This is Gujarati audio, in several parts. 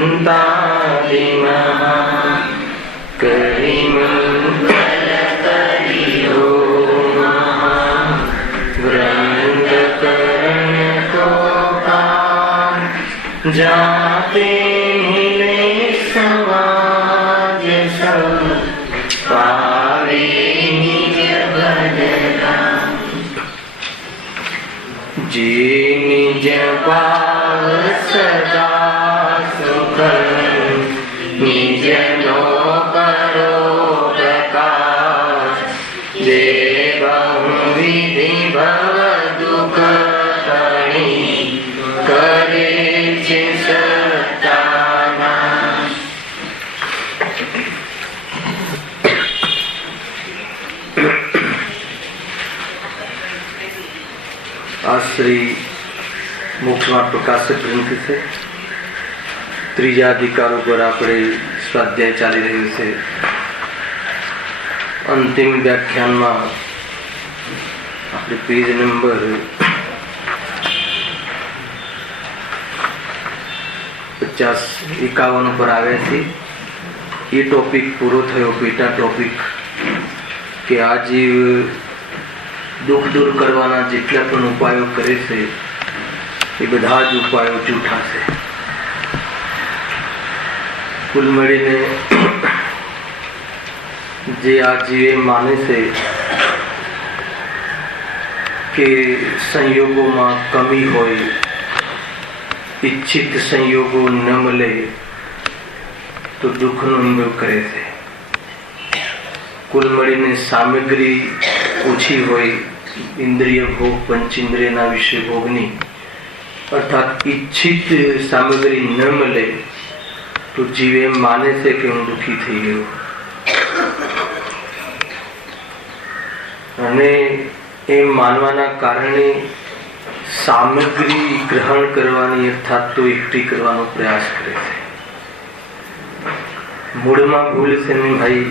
સંતાદિમા કરી મંગલ કર્યો મહા વૃંદ કરણ કો કામ જાતે મિલે સમાજ સૌ પાવે નિજ બદનામ જે નિજ ભાવ સદા સુખ નિજનો કરો પ્રકાશ જે બહુવિધિ ભવ દુઃખ તણી કરે છે સત્તાનાશ આ શ્રી મોક્ષમાં પ્રકાશક ગ્રંથ છે. ત્રીજા અધિકાર ઉપર આપણે સ્વાધ્યાય ચાલી રહ્યું છે. અંતિમ વ્યાખ્યાનમાં આપણે પેજ નંબર 51 પર આવ્યા છીએ. એ ટોપિક પૂરો થયો, પેટા ટોપિક કે આ જીવ દુઃખ દૂર કરવાના જેટલા પણ ઉપાયો કરે છે એ બધા જ ઉપાયો જૂઠા છે. કુલ મળીને જે આ જીવે માને છે કે સંયોગોમાં કમી હોય, ઈચ્છિત સંયોગો ન મળે તો દુઃખનો અનુભવ કરે છે. કુલ મળીને સામગ્રી ઓછી હોય, ઇન્દ્રિય ભોગ પંચેન્દ્રિયના વિષય ભોગની, અર્થાત ઈચ્છિત સામગ્રી ન મળે તો જીવ એમ માને છે કે હું દુઃખી થઈ ગયો. અને એમ માનવાના કારણે સામગ્રી ગ્રહણ કરવાની અર્થાત તો એકઠી કરવાનો પ્રયાસ કરે છે. મૂળમાં ભૂલ છે ને ભાઈ,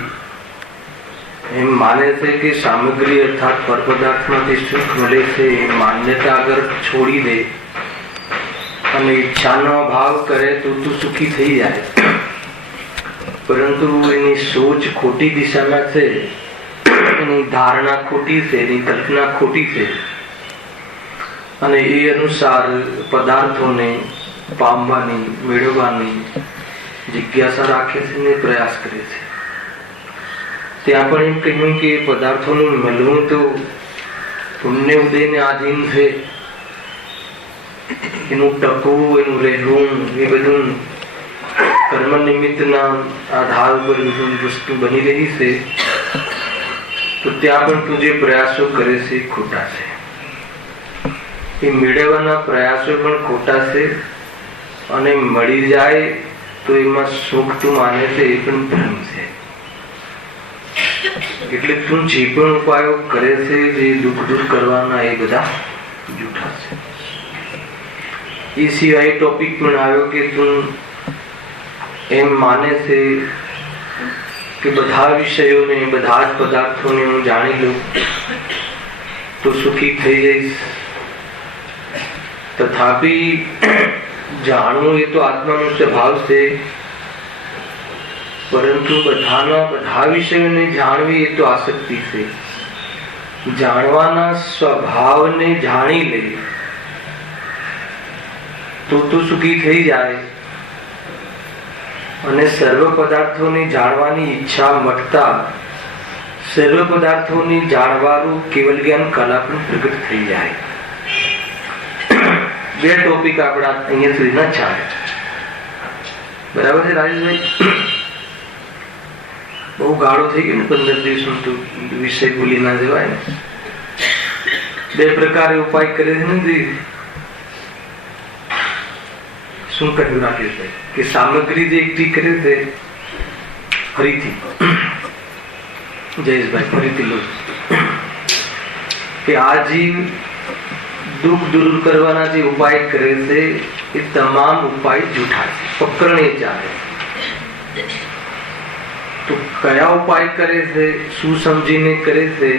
એમ માને છે કે સામગ્રી અર્થાત પરપદાર્થમાંથી સુખ મળે છે એ માન્યતા આગળ છોડી દે અને ઈચ્છાનો અભાવ કરે તો તું સુખી થઈ જાય. પરંતુ એની સોચ ખોટી દિશામાં છે, એની ધારણા ખોટી છે, એની કલ્પના ખોટી છે અને એ અનુસાર પદાર્થોને પામવાની, મેળવવાની જિજ્ઞાસા રાખે છે ને પ્રયાસ કરે છે. ત્યાં પણ એમ કહ્યું કે પદાર્થોનું મળવું તો પુણ્ય ઉદયને આધીન છે. એનું ટકવું, એનું રહેવું એ બધું કર્મ નિમિત્તના આધાર ઉપર બધું વસ્તુ બની રહી છે. તો ત્યાં પણ તું જે પ્રયાસો કરે છે એ ખોટા છે. એ મેળવવાના પ્રયાસો પણ ખોટા છે અને મળી જાય તો એમાં સુખ તું માને છે એ પણ ભ્રમ છે. એટલે તું જે પણ ઉપાયો કરે છે જે દુઃખ દૂર કરવાના એ બધા જૂઠા છે. એ સિવાય ટોપિક પણ આવ્યો કે તું એમ માને છે કે બધા વિષયોને, બધા જ પદાર્થોને હું જાણી લઉં તો સુખી થઈ જઈશ. તથાપિ જાણવું એ તો આત્માનો સ્વભાવ છે, પરંતુ બધા વિષયોને જાણવી એ તો આસક્તિ છે. જાણવાના સ્વભાવને જાણી લે તો સુખી થઈ જાય. અને સર્વ પદાર્થોને જાણવાની ઈચ્છા મટતા સર્વ પદાર્થોને જાણવાનું કેવલ જ્ઞાન કલા પણ પ્રગટ થઈ જાય. બે ટોપિક આપણા અહીંયા સુધી ના ચાલે. બરાબર છે રાજેશભાઈ? બહુ ગાળો થઈ ગયો ને 15 દિવસમાં તો વિષય ભૂલી ના જવાય. બે પ્રકારે ઉપાય કરે છે ને. શું કહ્યું રાકેશભાઈ કે સામગ્રી જે એકઠી કરે છે ફરીથી જયેશભાઈ ફરીથી લો કે આ જીવ દુઃખ દૂર કરવાના જે ઉપાય કરે છે એ તમામ ઉપાય જૂઠા છે, પકડને ચાલે. તો કયા ઉપાય કરે છે, શું સમજીને કરે છે?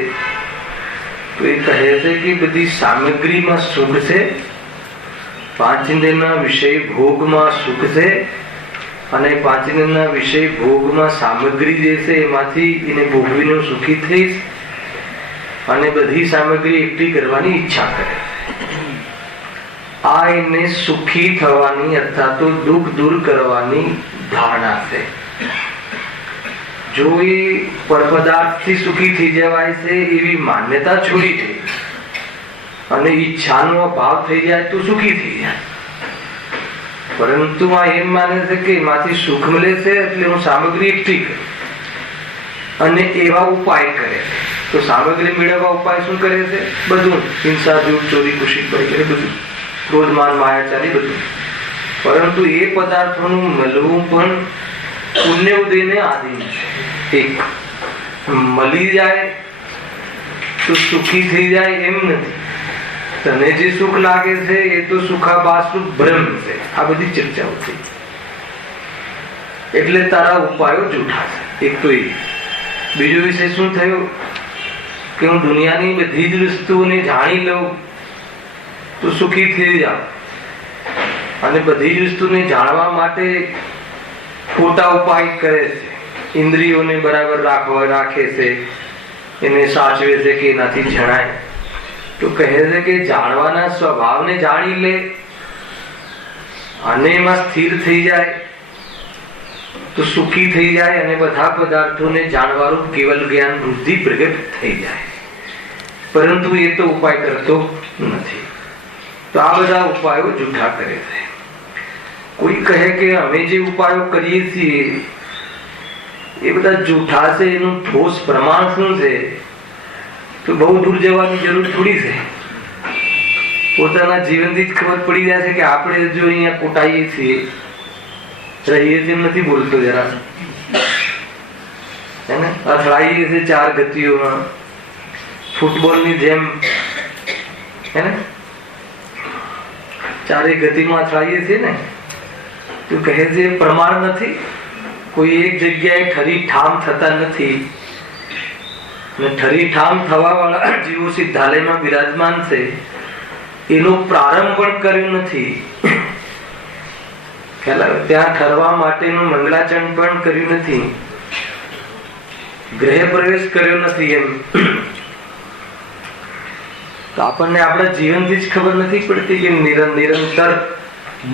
તો એ કહે છે કે બધી સામગ્રીમાં સુખ છે, પાંચ ઇન્દ્રિયના વિષય ભોગમાં સુખ છે અને પાંચના વિષય ભોગમાં સામગ્રી જે છે એમાંથી એને ભોગવીને સુખી થઈશ અને બધી સામગ્રી એકઠી કરવાની ઈચ્છા કરે. આ એને સુખી થવાની અર્થાત તો દુઃખ દૂર કરવાની ધારણા છે. જો એ પરપદાર્થથી સુખી થઈ જવાય છે એવી માન્યતા છોડી દે અને ઈચ્છાનો અભાવ થઈ જાય તો સુખી થઈ જાય. પરંતુ આ એમ માને છે કે એમાંથી સુખ મળે છે એટલે હું સામગ્રી એકઠી કરું અને એવા ઉપાય કરે છે. તો સામગ્રી મેળવવા ઉપાય શું કરે છે? બધું હિંસા, જૂઠ, ચોરી, કુશિક, બધું ક્રોધ, માન, માયાચારી બધું. પરંતુ એ પદાર્થોનું મળવું પણ પુણ્ય ઉદયને આધીન છે. એક મળી જાય તો સુખી થઈ જાય એમ નથી. તને જે સુખ લાગે છે એ તો સુખાભાસરૂપ ભ્રમ છે. આ બધી ચર્ચાઓ થઈ. એટલે તારા ઉપાયો જૂઠા છે. એક તો એ. બીજો વિષય શું થયો કે હું દુનિયાની બધી જ વસ્તુઓને જાણી લઉં તો સુખી થઈ જાઉં, અને બધી જ વસ્તુને જાણવા માટે ખોટા ઉપાય કરે છે. ઇન્દ્રિયોને બરાબર રાખે છે, એને સાચવે છે કે એનાથી જણાય. તો કહે છે કે જાણવાના સ્વભાવને જાણી લે અને એમાં સ્થિર થઈ જાય તો સુખી થઈ જાય અને બધા પદાર્થોને જાણવાનું કેવલ જ્ઞાન બુદ્ધિ પ્રગટ થઈ જાય. પરંતુ એ તો ઉપાય કરતો નથી. તો આ બધા ઉપાયો જૂઠા કરે છે. કોઈ કહે કે અમે જે ઉપાયો કરીએ છીએ એ બધા જૂઠા છે, એનું ઠોસ પ્રમાણ શું છે? તો બહુ દૂર જવાની જરૂર થોડી છે. પોતાના જીવનથી જ ખબર પડી જાય છે કે આપણે જો અહીંયા કોટાઈએ છીએ, રહીએ છીએ, નથી બોલતો જરા, હે ને, અથડાઈએ છીએ ચાર ગતિઓમાં, ફૂટબોલની જેમ, હે ને, ચારે ગતિમાં અથડાઈએ છીએ ને. તો કહે છે પ્રમાણ નથી. કોઈ એક જગ્યાએ ઠરી ઠામ થતા નથી. ઠરી ઠામ થવા વાળા જીવો સિદ્ધાલયમાં બિરાજમાન છે, એનો પ્રારંભ પણ કર્યું નથી. ત્યાં ઠરવા માટેનું મંગલાચરણ પણ કર્યું નથી, ગ્રહ પ્રવેશ કર્યો નથી. એમ તો આપણને આપણા જીવનથી જ ખબર નથી પડતી કે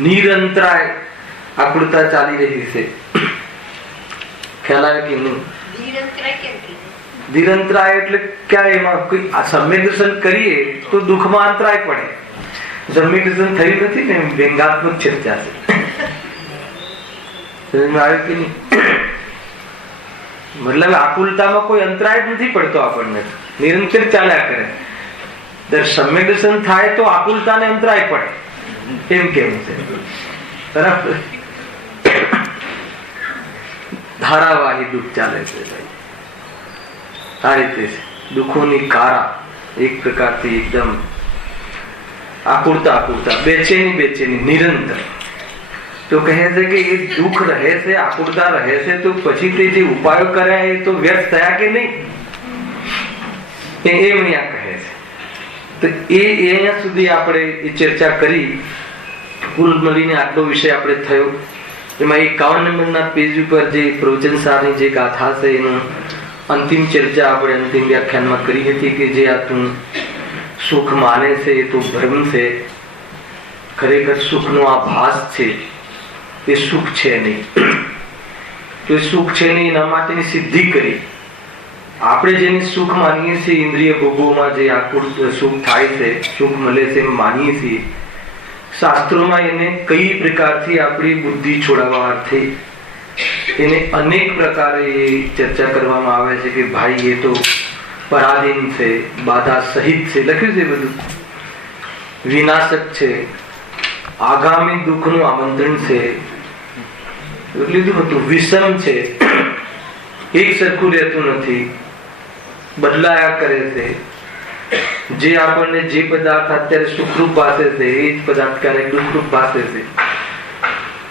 નિરંતરાય આકૃતા ચાલી રહી છે. ખ્યાલ આવે કે નહીં? નિરંતરાય એટલે ક્યાં? એમાં કોઈ સમ્યક દર્શન કરીએ તો દુઃખમાં અંતરાય પડે. સમ્યક દર્શન થયું નથી ને, વ્યંગાત્મક ચર્ચા છે. મતલબ આકુલતામાં કોઈ અંતરાય નથી પડતો આપણને, નિરંતર ચાલ્યા કરે. સમ્યક દર્શન થાય તો આકુલતાને અંતરાય પડે, એમ કેવું છે. બરાબર? ધારાવાહી દુઃખ ચાલે છે. આ રીતે દુઃખોની કારા એક પ્રકારથી એકદમ આકુરતા બેચેની નિરંતર. તો કહે છે કે એ દુઃખ રહે છે, આકુરતા રહે છે, તો પછી તે જે ઉપાયો કર્યા એ તો વ્યર્થ થયા કે નહીં? એમ અહીંયા કહે છે. તો એ અહીંયા સુધી આપણે એ ચર્ચા કરી. કુલ મળીને આટલો વિષય આપણે થયો. એમાં 51 નંબરના પેજ ઉપર જે પ્રવચન સારની જે ગાથા છે એનું અંતિમ ચર્ચા આપણે અંતિમ વ્યાખ્યાનમાં કરી હતી કે જે આ તું સુખ માને છે એ તો ભ્રમ છે. ખરેખર સુખનો આભાસ છે, એ સુખ છે નહીં. તો એ સુખ છે નહીં, એના માટેની સિદ્ધિ કરી. આપણે જેને સુખ માનીએ છીએ, ઇન્દ્રિય ભોગોમાં જે આકુર સુખ થાય છે, સુખ મળે છે એમ માનીએ છીએ, શાસ્ત્રોમાં એને કઈ પ્રકારથી આપણી બુદ્ધિ છોડાવવા અર્થે એને અનેક પ્રકારે ચર્ચા કરવામાં આવે છે કે ભાઈ એ તો પરાધીન છે, બાધા સહિત છે, લખ્યું છે બધું, વિનાશક છે, આગામી દુઃખનું આમંત્રણ છે, લીધું હતું, વિષમ છે, એક સરખું રહેતું નથી, બદલાયા કરે છે. જે આપણને જે પદાર્થ અત્યારે સુખરૂપ ભાષે છે એ જ પદાર્થ ક્યારેક દુઃખરૂપ ભાષે છે.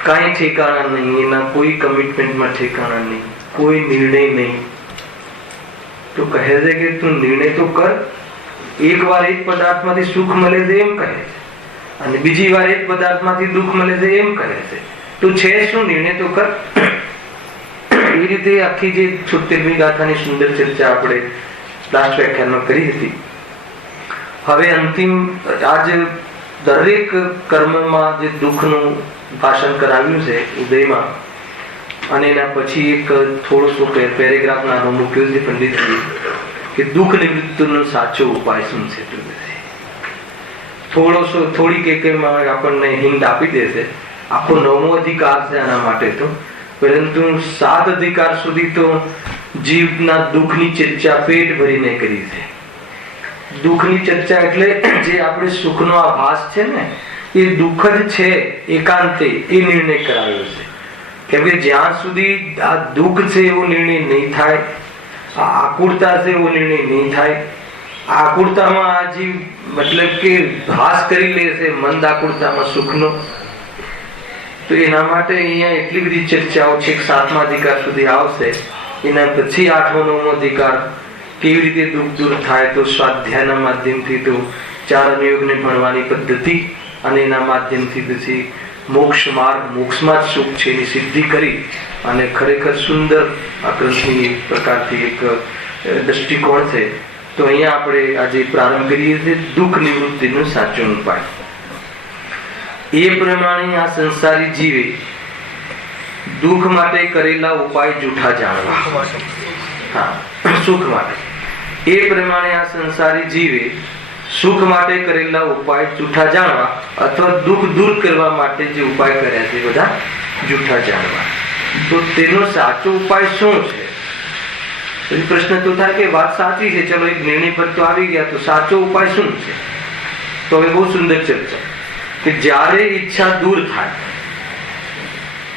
કાંઈ ઠેકાણા નહીં, એના કોઈ કમિટમેન્ટમાં ઠેકાણા નહીં, કોઈ નિર્ણય નહીં. તો કહે છે કે તું નિર્ણય તો કર. એક વાર એક પદાર્થમાંથી સુખ મળે છે એમ કહે છે, અને બીજી વાર એક પદાર્થમાંથી દુઃખ મળે છે એમ કહે છે. તું છે શું, નિર્ણય તો કર. એ રીતે આખી જે 76મી ગાથાની સુંદર ચર્ચા આપણે લાસ્ટ વ્યાખ્યાનમાં કરી હતી. હવે અંતિમ આજ દરેક કર્મમાં જે દુઃખનું ભાષણ કરાવ્યું છે ઉદયમાં, અને એના પછી એક થોડો પેરેગ્રાફ નાનો મૂક્યો છે પંડિતજી કે દુઃખ નિવૃત્તિનો સાચો ઉપાય શું છે. થોડીક એકમાં આપણને હિંટ આપી દેશે. આખો 9મો અધિકાર છે આના માટે તો, પરંતુ 7 અધિકાર સુધી તો જીવના દુઃખની ચર્ચા પેટ ભરીને કરી છે. દુઃખની ચર્ચા એટલે જે આપણે સુખનો આભાસ છે ને, એ દુઃખ જ છે એકાંતે, એ નિર્ણય કરાવ્યો છે. કેમ કે જ્યાં સુધી આ દુઃખ છે એવો નિર્ણય નહીં થાય, આ આકુરતા છે એવો નિર્ણય નહીં થાય, આકુરતામાં આ જીવ મતલબ કે ભાસ કરી લે છે મંદ આકુરતામાં સુખનો, તો એના માટે અહીંયા એટલી બધી ચર્ચાઓ છે. 7મા અધિકાર સુધી આવશે. એના પછી 8મો 9મો અધિકાર કેવી રીતે દુઃખ દૂર થાય, તો સ્વાધ્યાયના માધ્યમથી તો 4 અનુયોગને ભણવાની પદ્ધતિ, અને એના માધ્યમથી પછી મોક્ષ માર્ગ, મોક્ષમાં જ સુખ છે એની સિદ્ધિ કરી અને ખરેખર સુંદર આ ગ્રંથની એક પ્રકારથી એક દ્રષ્ટિકોણ છે. તો અહીંયા આપણે આજે પ્રારંભ કરીએ છીએ દુઃખ નિવૃત્તિનો સાચો ઉપાય. એ પ્રમાણે આ સંસારી જીવે દુઃખ માટે કરેલા ઉપાય જૂઠા જાણવા. સુખ માટે. એ પ્રમાણે આ સંસારી જીવે સુખ માટે કરેલા ઉપાય જૂઠા જાણવા, અથવા દુઃખ દૂર કરવા માટે જે ઉપાય કર્યા છે બધા જૂઠા જાણવા. તો તેનો સાચો ઉપાય શું છે? પછી પ્રશ્ન તો થાય કે વાત સાચી છે, ચલો એક નિર્ણય પર તો આવી ગયા, તો સાચો ઉપાય શું છે? તો હવે બહુ સુંદર ચર્ચા કે જ્યારે ઈચ્છા દૂર થાય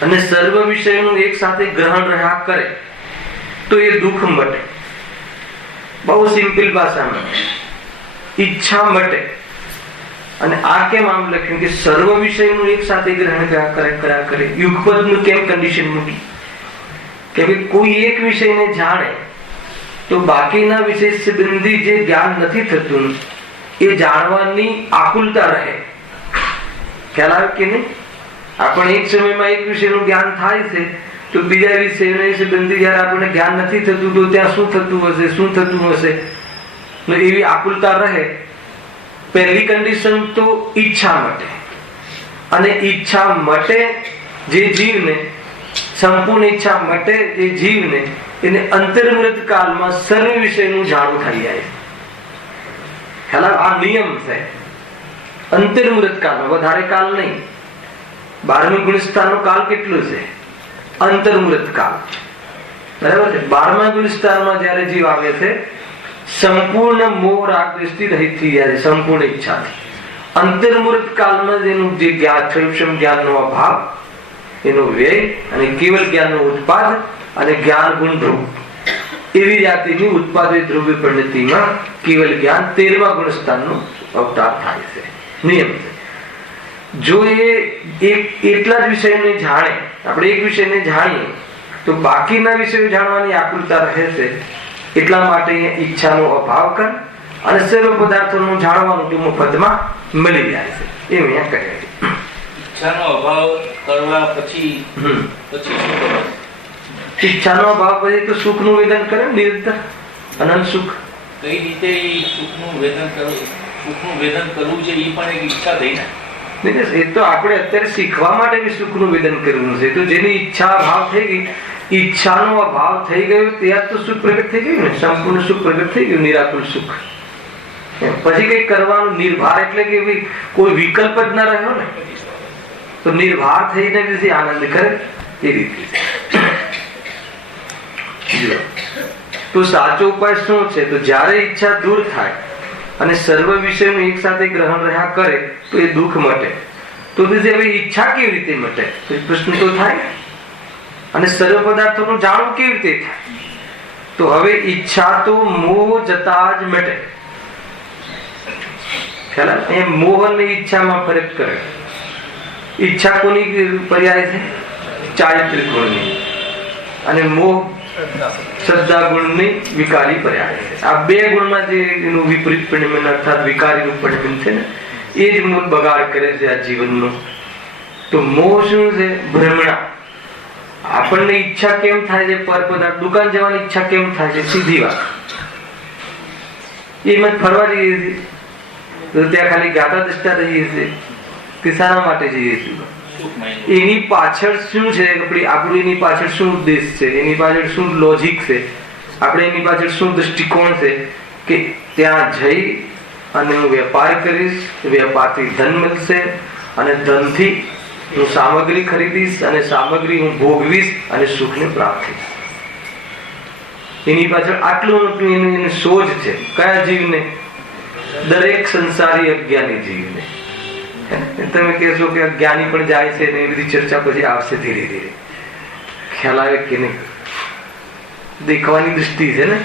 અને સર્વ વિષયનું એક સાથે ગ્રહણ રહ્યા કરે તો એ દુઃખ મટે. બહુ સિમ્પલ ભાષામાં ઈચ્છા મટે. અને આ કેમ આમ લખ્યું કે સર્વ વિષયનું એક સાથે ગ્રહણ કર્યા કરે? યુગપદનું કેમ કન્ડિશન મૂકી? કે કોઈ એક વિષયને જાણે તો બાકીના વિષય સંબંધી જે જ્ઞાન નથી થતું એ જાણવાની આકુલતા રહે. ખ્યાલ આવે કે નહીં? આપણે એક સમયમાં એક વિષયનું જ્ઞાન થાય છે, તો બીજા વિષયને સંબંધી જયારે આપણને જ્ઞાન નથી થતું તો ત્યાં શું થતું હશે એવી આકુલતા રહે. પહેલી કન્ડિશન તો ઈચ્છા મટે. અને ઈચ્છા મટે જે જીવને, સંપૂર્ણ ઈચ્છા મટે એ જીવને, એને અંતર્મૃત કાળમાં સર્વ વિષયનું જાણવું થઈ જાય. ખ્યાલ આ નિયમ છે. અંતર્મૃત કાળમાં, વધારે કાળ નહીં. 12મી ગુણસ્થાનનો કાળ કેટલો છે? અંતર્મૃત કાળ. બરાબર છે. 12મા ગુણસ્થાનમાં જયારે જીવ આવે છે, સંપૂર્ણ મોહ રાગ દ્વેષથી રહિત થઈ જાય, સંપૂર્ણ ઈચ્છાથી. અંતર્મૃત કાળમાં એનું જે જ્ઞાન, જ્ઞાનનો અભાવ, એનો વ્યય અને કેવલ જ્ઞાનનો ઉત્પાદ અને જ્ઞાન ગુણ ધ્રુવ, એવી જાતિની ઉત્પાદિત દ્રવ્ય પરિણતિમાં કેવલ જ્ઞાન 13મા ગુણસ્થાનનો અવતાર થાય છે. નિયમ છે. જો એ એટલા જ વિષયને જાણે, આપણે એક વિષયને જાણીએ તો બાકીના વિષયો જાણવાની આકુલતા રહે છે. એટલા માટે ઈચ્છાનો અભાવ કર અને સર્વ પદાર્થોનું જાણવાનું તો મફતમાં મળી જાય છે. એમ અહીંયા કહે છે. ઈચ્છાનો અભાવ કરવા પછી શું કરવાનું? ઈચ્છાનો અભાવ પછી તો સુખનું વેદન કરે, નિરંતર અનંત સુખ. કઈ રીતે સુખનું વેદન કરવું છે એ પણ એક ઈચ્છા થઈ ને. એ તો આપણે અત્યારે શીખવા માટે સુખનું વેદન કરવું છે. તો જેની ઈચ્છા અભાવ થઈ ગઈ, ઈચ્છાનો અભાવ થઈ ગયો, ત્યાં તો સુખ પ્રગટ થઈ ગયું ને, સંપૂર્ણ સુખ પ્રગટ થઈ ગયું, નિરાકુલ સુખ. પછી કઈ કરવાનું નિર્ભાર, એટલે કે કોઈ વિકલ્પ જ ના રહ્યો ને, તો નિર્ભાર થઈને પછી આનંદ કરે એ રીતે. તો સાચો ઉપાય શું છે? તો જ્યારે ઈચ્છા દૂર થાય અને સર્વ વિષયનું એક સાથે ગ્રહણ રહ્યા કરે તો એ દુઃખ મટે. તો પછી હવે ઈચ્છા કેવી રીતે મટે? પ્રશ્ન તો થાય. અને સર્વ પદાર્થોનું જાણવું કેવી રીતે થાય? તો હવે ઈચ્છા તો મોહ જતા જ મટે. ખ્યાલ? એ મોહ અને ઈચ્છામાં ફરક કરે. ઈચ્છા કોની પર્યાય છે? ચારિત્રિક ગુણની. અને મોહ શ્રદ્ધા ગુણની વિકારી પર્યાય છે. આ બે ગુણમાં જે એનું વિપરીત પરિણમન અર્થાત વિકારી રૂપ પરિણમન છે ને, એ જ મૂળ બગાડ કરે છે આ જીવનનો. તો મોહ શું છે? ભ્રમણા. આપણને ઈચ્છા કેમ થાય છે પર પદાર્થ? દુકાન જવાની ઈચ્છા કેમ થાય છે? સીધી વાત, એમાં ફરવા જઈએ છીએ તો ત્યાં ખાલી ગાતા દસતા રહીએ છીએ કે શાના માટે જઈએ છીએ? એની પાછળ શું છે? આપણું એની પાછળ શું ઉદ્દેશ છે? એની પાછળ શું લોજિક છે? આપણે એની પાછળ શું દૃષ્ટિકોણ છે કે ત્યાં જઈ અને હું વેપાર કરીશ, વેપારથી ધન મળશે અને ધનથી હું સામગ્રી ખરીદીશ અને સામગ્રી હું ભોગવીશ અને સુખની પ્રાપ્તિ. એની પાછળ આટલું મોટું એની સોચ છે. કયા જીવને? દરેક સંસારી અજ્ઞાની જીવને. તમે કહેશો કે અજ્ઞાની પણ જાય છે ને, એ બધી ચર્ચા પછી આવશે ધીરે ધીરે. ખ્યાલ આવે કે નહીં? દેખવાની દૃષ્ટિ છે ને,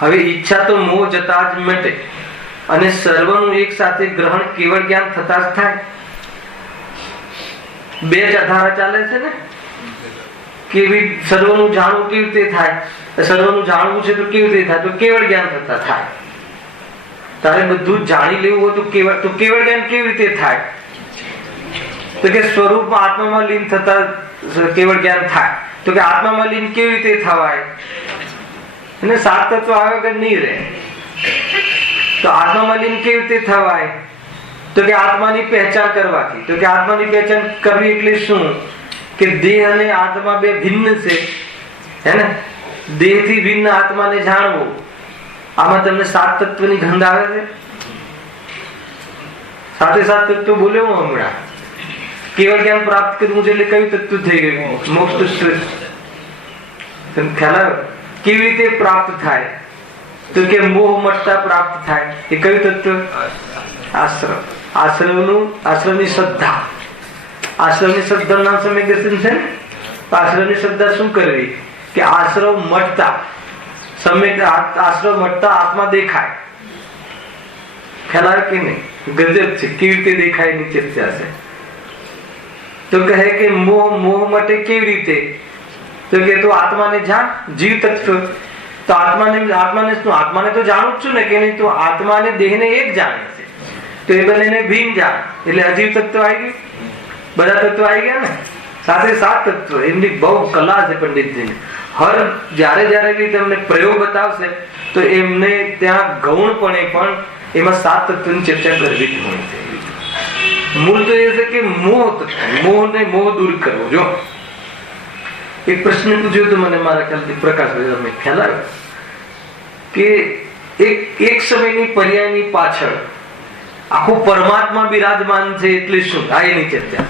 હવે ઈચ્છા તો મોહ જતા જ મટે અને સર્વનું એક સાથે ગ્રહણ કેવળ જ્ઞાન થતા જ થાય. બે જ ધારા ચાલે છે ને, કેવી સર્વનું જાણવું કેવી રીતે થાય? સર્વનું જાણવું છે તો કેવી રીતે થાય? તો કેવળ જ્ઞાન થતા થાય. તારે બધું જાણી લેવું હોય તો કેવળ જ્ઞાન કેવી રીતે થાય? તો કે સ્વરૂપમાં આત્મામાં લીન થતા કેવળ જ્ઞાન થાય. તો કે આત્મામાં લીન કેવી રીતે થવાય? અને સાત તત્વ આવે કે નહીં રહે. તો આત્મામાં લીન કેવી રીતે થવાય? તો કે આત્માની પહેચાન કરવાથી. તો કે આત્માની પહેચાન કરવી એટલે શું? કે દેહ અને આત્મા બે ભિન્ન છે, હે ને? દેહ થી ભિન્ન આત્માને જાણવું. આમાં તમને સાત તત્વની ગંધ આવે છે? સાથે સાત તત્વ બોલ્યો હું હમણાં. કેવળ જ્ઞાન પ્રાપ્ત કરવું છે એટલે કયું તત્વ થઈ ગયું? મોક્ષ તત્વ. ખ્યાલ આવે? કેવી રીતે પ્રાપ્ત થાય? તો કે મોહ મટતા પ્રાપ્ત થાય. એ કયું તત્વ? આશ્રમ. આશ્રમની શ્રદ્ધા. આશ્રમની શ્રદ્ધા નામ સમ્યક દર્શન છે ને. આશ્રમની શ્રદ્ધા શું કરવી? કે આશ્રમ મટતા આશ્રમ મટતા આત્મા દેખાય. ખ્યાલ આવે કે નહીં? ગજબ છે. કેવી રીતે દેખાય એની ચર્ચા છે. તો કહે કે મોહ મટે કેવી રીતે? તો કે તું આત્માને જાણ, જીવ તત્વ. તો આત્માને શું? આત્માને તો જાણું જ છું ને કે નહીં? તો આત્માને દેહને એક જાણે છે, તો એ બંનેને ભિન્ન જાણ. એટલે અજીવ તત્વ આવી ગયું. બધા તત્વ આવી ગયા ને, સાથે સાત તત્વ. એમની બહુ કલા છે પંડિતજીને. જ્યારે બી તમને પ્રયોગ બતાવશે તો એમને ત્યાં ગૌણપણે પણ એમાં સાત તત્વની ચર્ચા કરવી જ હોય છે. મૂળ તો એ છે કે મોહ દૂર કરવો. જો એક પ્રશ્ન પૂછ્યો તો મને મારા ખ્યાલથી પ્રકાશભાઈ ખ્યાલ આવ્યો કે એક સમયની પર્યાયની પાછળ આખો પરમાત્મા બિરાજમાન છે એટલે શું? આ એની ચર્ચા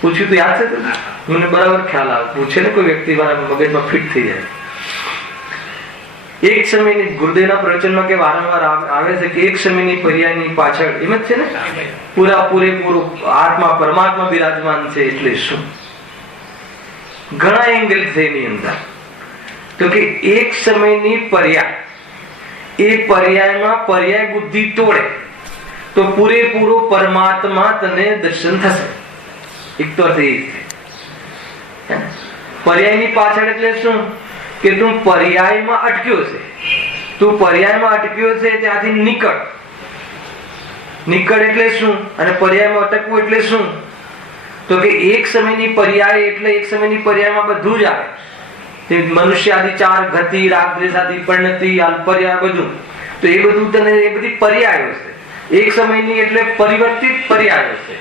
પૂછ્યું તો યાદ છે તમને? મને બરાબર ખ્યાલ આવે. પૂછે ને કોઈ વ્યક્તિ મારા મગજમાં ફિટ થઈ જાય. એક સમયની ગુરુદેવના પ્રવચનમાં કે વારંવાર આવે છે કે એક સમયની પર્યાયની પાછળ એમ જ છે ને, પૂરેપૂરો આત્મા પરમાત્મા બિરાજમાન છે એટલે શું? ઘણા એંગલ છે એની અંદર. તો કે એક સમયની પર્યાય, એ પર્યાયમાં પર્યાય બુદ્ધિ તોડે તો પૂરેપૂરો પરમાત્મા તને દર્શન થશે. એક તો અર્થ એ છે. પર્યાયની પાછળ એટલે શું? કે તું પર્યાયમાં અટક્યો છે. તું પર્યાયમાં અટક્યો છે ત્યાંથી નીકળ એટલે શું? અને પર્યાયમાં અટકવું એટલે શું? તો કે એક સમયની પર્યાય એટલે એક સમયની પર્યાયમાં બધું જ આવે. મનુષ્ય આદિ ચાર, ગતિ, રાગ, દ્વેષ આદિ, પરિણતિ, અલ્પર્યાય, બધું. તો એ બધું તને એ બધી પર્યાયો છે. એક સમયની એટલે પરિવર્તિત પર્યાયો છે.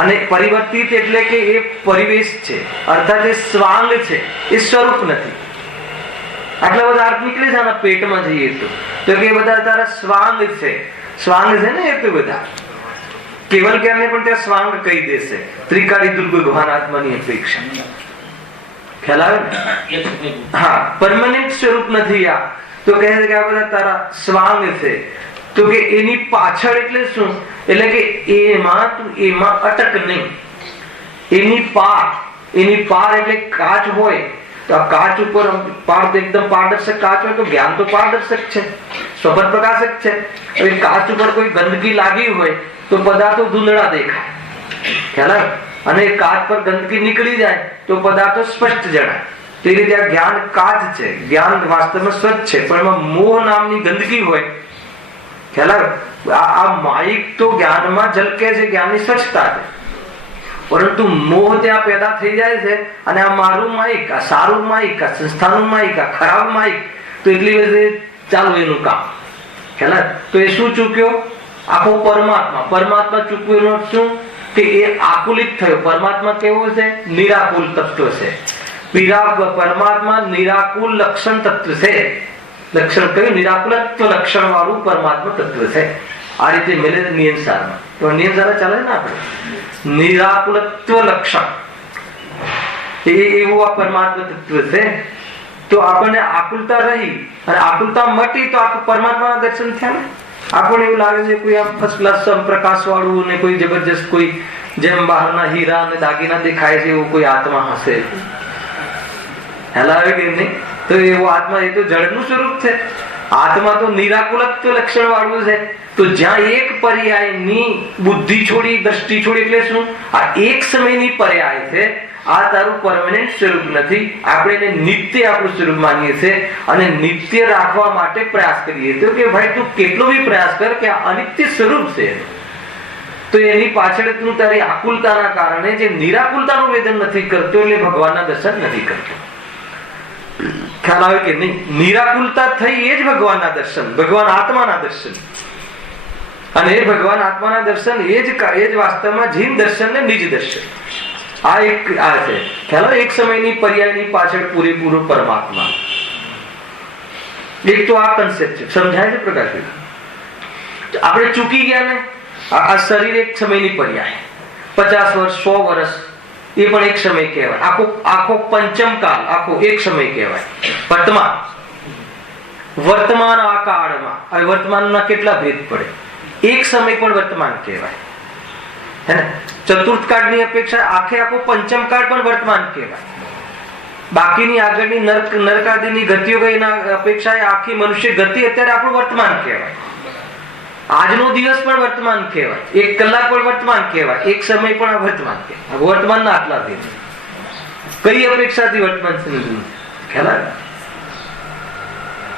અને પરિવર્તિત એટલે કે એ પરિવેશ છે, અર્થાત એ સ્વાંગ છે, એ સ્વરૂપ નથી. આટલા બધા અર્થ નીકળે છે આના પેટમાં જઈએ તો કે બધા તારા સ્વાંગ છે. સ્વાંગ છે ને એ તો બધા કેવલ જ્ઞાનને પણ ત્યાં સ્વાંગ કહી દેશે. ત્રિકાળી દુર્ગ ભગવાન આત્માની અપેક્ષા. ખ્યાલ આવે ને? હા, પરમાનન્ટ સ્વરૂપ નથી આ. તો કહે છે કે આ બધા તારા સ્વાંગ છે. તો કે એની પાછળ એટલે શું? એટલે કે એમાં અટક નહીં. એની પાર એટલે કાચ હોય તો આ કાચ ઉપર એકદમ પારદર્શક કાચ હોય તો જ્ઞાન તો પારદર્શક છે, સ્વભાવ પ્રકાશક છે. હવે કાચ ઉપર કોઈ ગંદકી લાગી હોય તો પદાર્થો ધૂંધળા દેખાય. ખ્યાલ આવે? અને કાચ પર ગંદકી નીકળી જાય તો પદાર્થો સ્પષ્ટ જણાય. તે રીતે આ જ્ઞાન કાચ છે. જ્ઞાન વાસ્તવમાં સ્વચ્છ છે, પણ એમાં મોહ નામની ગંદકી હોય ખ્યાલ આવે? આ માયિક તો જ્ઞાનમાં ઝલકે છે, જ્ઞાનની સ્વચ્છતા છે, પરંતુ મોહ ત્યાં પેદા થઈ જાય છે અને આ મારું માયિક, આ સારું માયિક, આ સંસ્થાનું માયિક, આ ખરાબ માયિક, તો એટલી વખતે ચાલુ એનું કામ. ખ્યાલ આવે? તો એ શું ચૂક્યો? આખો પરમાત્મા. પરમાત્મા ચૂકવ્યો શું કે એ આકુલિત થયો. પરમાત્મા કેવો છે? નિરાકુલ તત્વ છે. પરમાત્મા નિરાકુલ લક્ષણ તત્વ છે. લક્ષણ કયું? નિરાકુલત્વ લક્ષણ વાળું પરમાત્મા તત્વ છે. આ રીતે મેલે નિયંસારમાં. તો નિયંસાર ચાલે ને આપણે નિરાકુલત્વ લક્ષણ એવું આ પરમાત્મા તત્વ છે. તો આપણને આકુલતા રહી અને આકુલતા મટી તો આપણે પરમાત્માના દર્શન થયા ને. આપણને એવું લાગે છે કોઈ આમ ફર્સ્ટ ક્લાસ પ્રકાશ વાળું ને કોઈ જબરજસ્ત કોઈ જેમ બહારના હીરા અને દાગીના દેખાય છે એવું કોઈ આત્મા હશે. હેલાવે કે નહીં? તો એવો આત્મા એ તો જળનું સ્વરૂપ છે. આત્મા તો નિરાકુલત્વ લક્ષણ વાળું છે. તો જ્યાં એક પર્યાયની બુદ્ધિ છોડી, દ્રષ્ટિ છોડી, એટલે શું? આ એક સમયની પર્યાય છે. આ તારું પરમેનન્ટ સ્વરૂપ નથી. આપણે એને નિત્ય આપણું સ્વરૂપ માનીએ છીએ અને નિત્ય રાખવા માટે પ્રયાસ કરીએ છીએ કે ભાઈ તું કેટલો બી પ્રયાસ કર કે આ અનિત્ય સ્વરૂપ છે. તો એની પાછળ તું તારી આકુલતાના કારણે જે નિરાકુલતાનું વેદન નથી કરતો એટલે ભગવાનના દર્શન નથી કરતો. ખ્યાલ આવે કે નહીં? નિરાકુલતા થઈ એ જ ભગવાનના દર્શન, ભગવાન આત્માના દર્શન. અને એ ભગવાન આત્માના દર્શન એ જ વાસ્તવમાં જીન દર્શન ને નિજ દર્શન. આ એક આ છે ખ્યાલ. એક સમયની પર્યાયની પાછળ પૂરેપૂરો પરમાત્મા. એક તો આ કન્સેપ્ટ છે. સમજાય છે પ્રકાશભાઈ? આપણે ચૂકી ગયા ને. આ શરીર એક સમયની પર્યાય. 50 વર્ષ, 100 વર્ષ એ પણ એક સમય કહેવાય. આખો પંચમ કાળ આખો એક સમય કહેવાય. વર્તમાન આ કાળમાં હવે વર્તમાનના કેટલા ભેદ પડે. એક સમય પણ વર્તમાન કહેવાય હે ને. ચતુર્થ કાળની અપેક્ષા આખો પંચમ કાળ પણ વર્તમાન કહેવાય. બાકીની આગળની નરકાદીની ગતિઓ એના અપેક્ષાએ આખી મનુષ્ય ગતિ અત્યારે આપણું વર્તમાન કહેવાય. આજનો દિવસ પણ વર્તમાન કહેવાય. 1 કલાક પણ વર્તમાન કહેવાય. એક સમય પણ વર્તમાન કહેવાય. વર્તમાનના આટલા ભેદ. કઈ અપેક્ષાથી વર્તમાન સમજવું? ખ્યાલ આવે?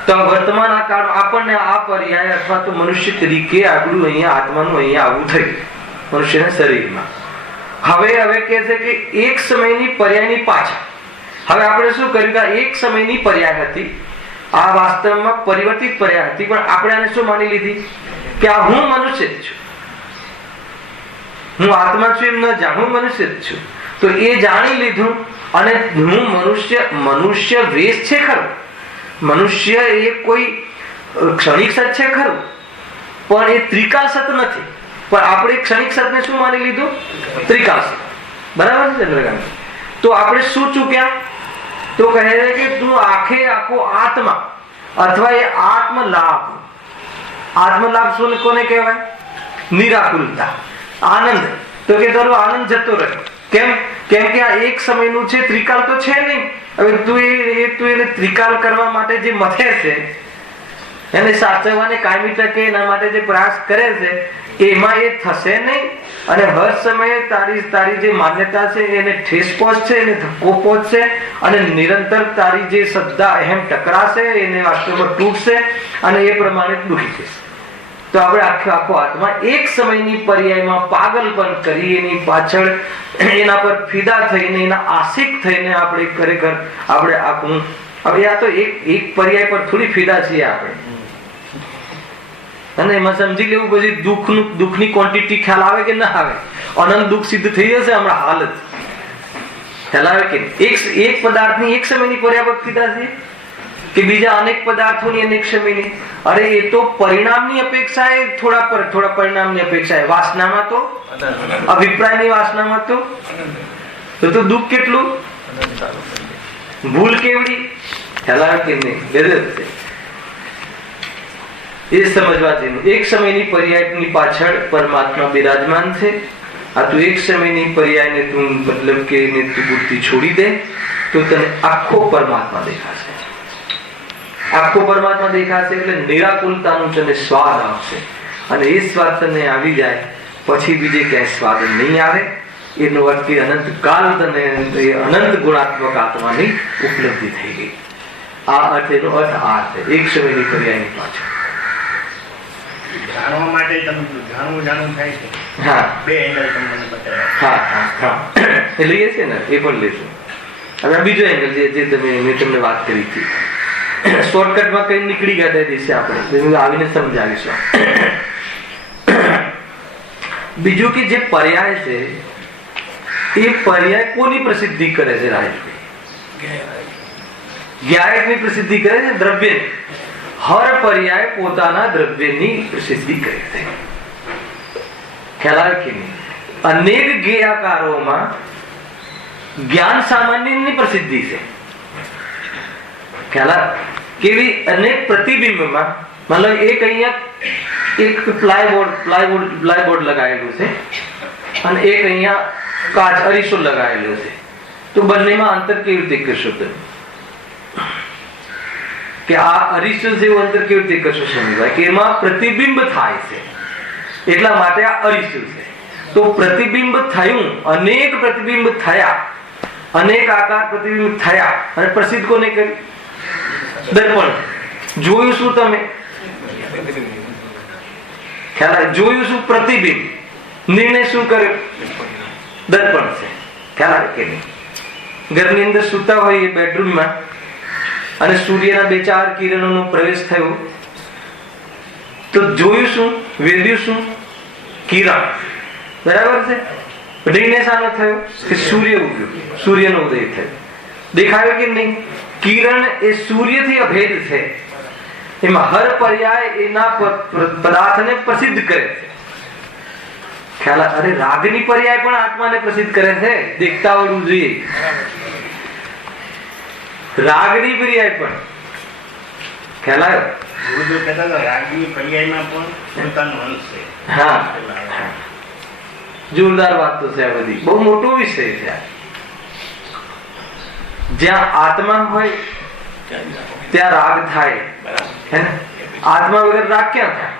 તો વર્તમાન આ કાળ આપણને આ પર્યાય અથવા તો મનુષ્ય તરીકે આગળ અહીંયા આત્માનું અહીંયા આવવું થયું મનુષ્યના શરીરમાં. હવે કહે છે કે એક સમયની પર્યાયની પાછળ હવે આપણે શું કર્યું કે એક સમયની પર્યાય હતી. આ વાસ્તવમાં પરિવર્તિત પર્યાય હતી, પણ આપણે આને શું માની લીધી કે આ હું મનુષ્ય જ છું, હું આત્મા છું એમ ન જાણ, હું મનુષ્ય જ છું. તો એ જાણી લીધું અને હું મનુષ્ય વેશ છે ખરું. મનુષ્ય એ કોઈ ક્ષણિક સત છે ખરું, પણ એ ત્રિકાળ સત નથી. પણ આપણે ક્ષણિક સતને શું માની લીધું? ત્રિકાળ સત. બરાબર છે ચંદ્રકાંત? તો આપણે શું ચૂક્યા? તો કહે છે કે તું આખો આત્મા અથવા એ આત્મલાભ. આત્મલાભ શું કોને કહેવાય? નિરાકુલતા, આનંદ. તો કે તારો આનંદ જતો રહે. કેમ કે આ એક સમયનું છે, ત્રિકાળ તો છે નહીં. હવે તું એને ત્રિકાળ કરવા માટે જે મથે છે, એને સાચવવાને કાયમી તકે એના માટે જે પ્રયાસ કરે છે, એમાં એ થશે નહીં. અને હર સમયે તારી જે માન્યતા છે એને ઠેસ પહોંચશે, એને ધક્કો પહોંચશે અને નિરંતર તારી જે શ્રદ્ધા અહેમ ટકરાશે, એને વાસ્તવમાં તૂટશે અને એ પ્રમાણે દુઃખી થશે. તો આપણે આખો આત્મા એક સમયની પર્યાયમાં પાગલપન કરી એની પાછળ એના પર ફિદા થઈને એના આશિક થઈને આપણે ખરેખર આપણે આપણું હવે આ તો એક પર્યાય પર થોડી ફિદા છીએ આપણે. અને એમાં સમજી લેવું પછી દુઃખની ક્વોન્ટિટી ખ્યાલ આવે કે ના આવે. અનંત દુઃખ સિદ્ધ થઈ જશે હમણાં હાલ જ. ખ્યાલ આવે કે એક પદાર્થની એક સમયની પર્યાય પર ફિદા છે કે બીજા અનેક પદાર્થોની અનેક સમયની. અરે એ તો પરિણામની અપેક્ષા એ થોડા પરિણામની અપેક્ષા એ વાસનામાં તો અભિપ્રાયની વાસનામાં તો દુઃખ કેટલું, ભૂલ કેવડી. ખ્યાલ આવે કે નહીં? ગજબ છે. એ સમજવા જેવું. એક સમયની પર્યાયની પાછળ પરમાત્મા બિરાજમાન છે. આ તું એક સમયની પર્યાયને તું મતલબ કે તું બુદ્ધિ છોડી દે તો તને આખો પરમાત્મા દેખાશે. આખો પરમાત્મા દેખાશે એટલે નિરાકુલતાનું તને સ્વાદ આવશે. અને એ સ્વાદ તને આવી જાય પછી બીજે ક્યાંય સ્વાદ નહીં આવે. એનો અર્થ કે અનંત કાળ તને અનંત ગુણાત્મક આત્માની ઉપલબ્ધિ થઈ ગઈ. આ અર્થ એનો અર્થ આ છે એક સમયની પર્યાયની પાછળ. જાણવા માટે તમે જાણવું થાય છે. હા બે એંગલ તમે મને બતાવ્યા. હા હા હા એ લઈએ છીએ ને, એ પણ લઈશું. હવે બીજો એંગલ જે મેં તમને વાત કરી હતી, શોર્ટકટમાં કઈ નીકળી ગયા તે દિવસે આપણે આવીને સમજાવીશું. બીજું કે જે પર્યાય છે એ પર્યાય કોની પ્રસિદ્ધિ કરે છે? રાજભાઈ, જ્ઞાયકની પ્રસિદ્ધિ કરે છે, દ્રવ્યની. હર પર્યાય પોતાના દ્રવ્યની પ્રસિદ્ધિ કરે છે. ખ્યાલ આવે કે નહીં? અનેક જ્ઞેયાકારોમાં જ્ઞાન સામાન્યની પ્રસિદ્ધિ છે. ખ્યાલ આવે? કેવી? અનેક પ્રતિબિંબમાં, મતલબ એક અહીંયા એક પ્લાયબોર્ડ લગાવેલું છે અને એક અહીંયા કાચ અરીસો લગાવેલો છે, તો બંનેમાં અંતર કેવી રીતે કરશો તમે? કે આ અરીસો જેવું અંતર કેવી રીતે કરશો સમજાય કે એમાં પ્રતિબિંબ થાય છે, એટલા માટે આ અરીસો છે. તો પ્રતિબિંબ થયું, અનેક પ્રતિબિંબ થયા, અનેક આકાર પ્રતિબિંબ થયા અને પ્રસિદ્ધ કોને કરી? દર્પણ. જોયું શું તમે? ખ્યાલ? જોયું શું? પ્રતિબિંબ. નિર્ણય શું કર્યો? દર્પણ છે. ખ્યાલ આવે કે નહીં? ઘરની અંદર સૂતા હોય એ બેડરૂમમાં અને સૂર્યના 2-4 કિરણોનો પ્રવેશ થયો, તો જોયું શું? વેદ્યું શું? કિરણ. બરાબર છે? નિર્ણય શાનો થયો? કે સૂર્ય ઉગ્યો, સૂર્યનો ઉદય થયો. દેખાયો કે નહીં? કિરણ એ સૂર્યથી અભેદ છે. એમાં હર પર્યાય એના પદાર્થને પ્રસિદ્ધ કરે છે. ખ્યાલ? અરે રાગની પર્યાય પણ આત્માને પ્રસિદ્ધ કરે છે. દેખતા આવડવું જોઈએ. રાગની પર્યાય પણ. ખ્યાલ આવ્યો? ગુરુદેવ કહેતા હતા રાગની પર્યાયમાં પણ પોતાનો અંશ છે. હા, જોરદાર વાત તો છે. આ બધી બહુ મોટો વિષય છે. જ્યાં આત્મા હોય ત્યાં રાગ થાય. આત્મા વગર રાગ ક્યાં થાય?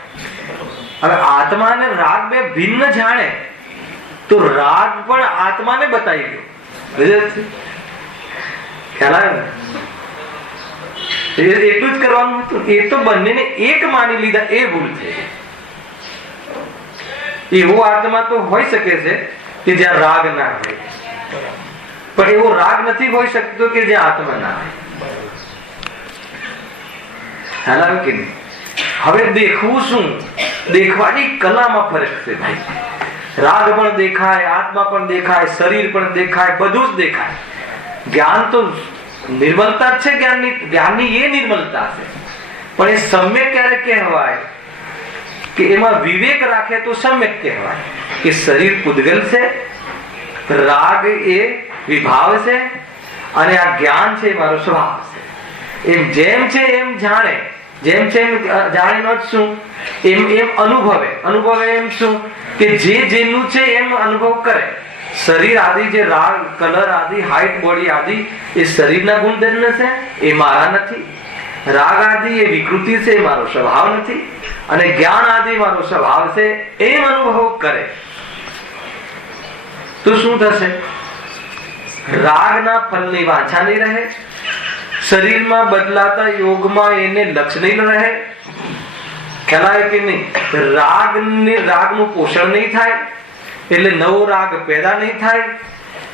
હવે આત્મા અને રાગ બે ભિન્ન જાણે તો રાગ પણ આત્માને બતાવી ગયો. ખ્યાલ આવે? એટલું જ કરવાનું હતું. એ તો બંનેને એક માની લીધા, એ ભૂલ થઈ. એવો આત્મા તો હોઈ શકે છે કે જ્યાં રાગ ના હોય, પણ એવો રાગ નથી હોઈ શકતો કે જ્યાં આત્મા ના હોય. ખ્યાલ આવે કે નહીં? હવે દેખવું શું? દેખવાની કલામાં ફરક છે ભાઈ. રાગ પણ દેખાય, આત્મા પણ દેખાય, શરીર પણ દેખાય, બધું જ દેખાય. જ્ઞાન તો નિર્મલતા જ છે. જ્ઞાનની એ નિર્મલતા છે, પણ એ સમ્યક ક્યારે કહેવાય? કે એમાં વિવેક રાખે તો સમ્યક કહેવાય. કે શરીર પૂદગલ છે, રાગ એ વિભાવ છે અને આ જ્ઞાન છે મારો સ્વભાવ છે. એમ જેમ છે એમ જાણે, જેમ છે એમ જાણે નો શું? એમ અનુભવે. અનુભવે એમ શું? કે જે જેનું છે એમ અનુભવ કરે. શરીર આદિ જે રાગ, કલર આદિ, હાઈટ, બોડી આદિ એ શરીરના ગુણધર્મ છે, એ મારા નથી. રાગ આદિ એ વિકૃતિ છે, એ મારો સ્વભાવ નથી. અને જ્ઞાન આદિ મારો સ્વભાવ છે, એમ અનુભવ કરે તો શું થશે? રાગના ફલની વાંછા નહીં રહે. શરીરમાં બદલાતા યોગમાં એને લક્ષ નહીં રહે. ખ્યાલ આવે કે નહીં? રાગનું પોષણ નહીં થાય એટલે નવો રાગ પેદા નહીં થાય,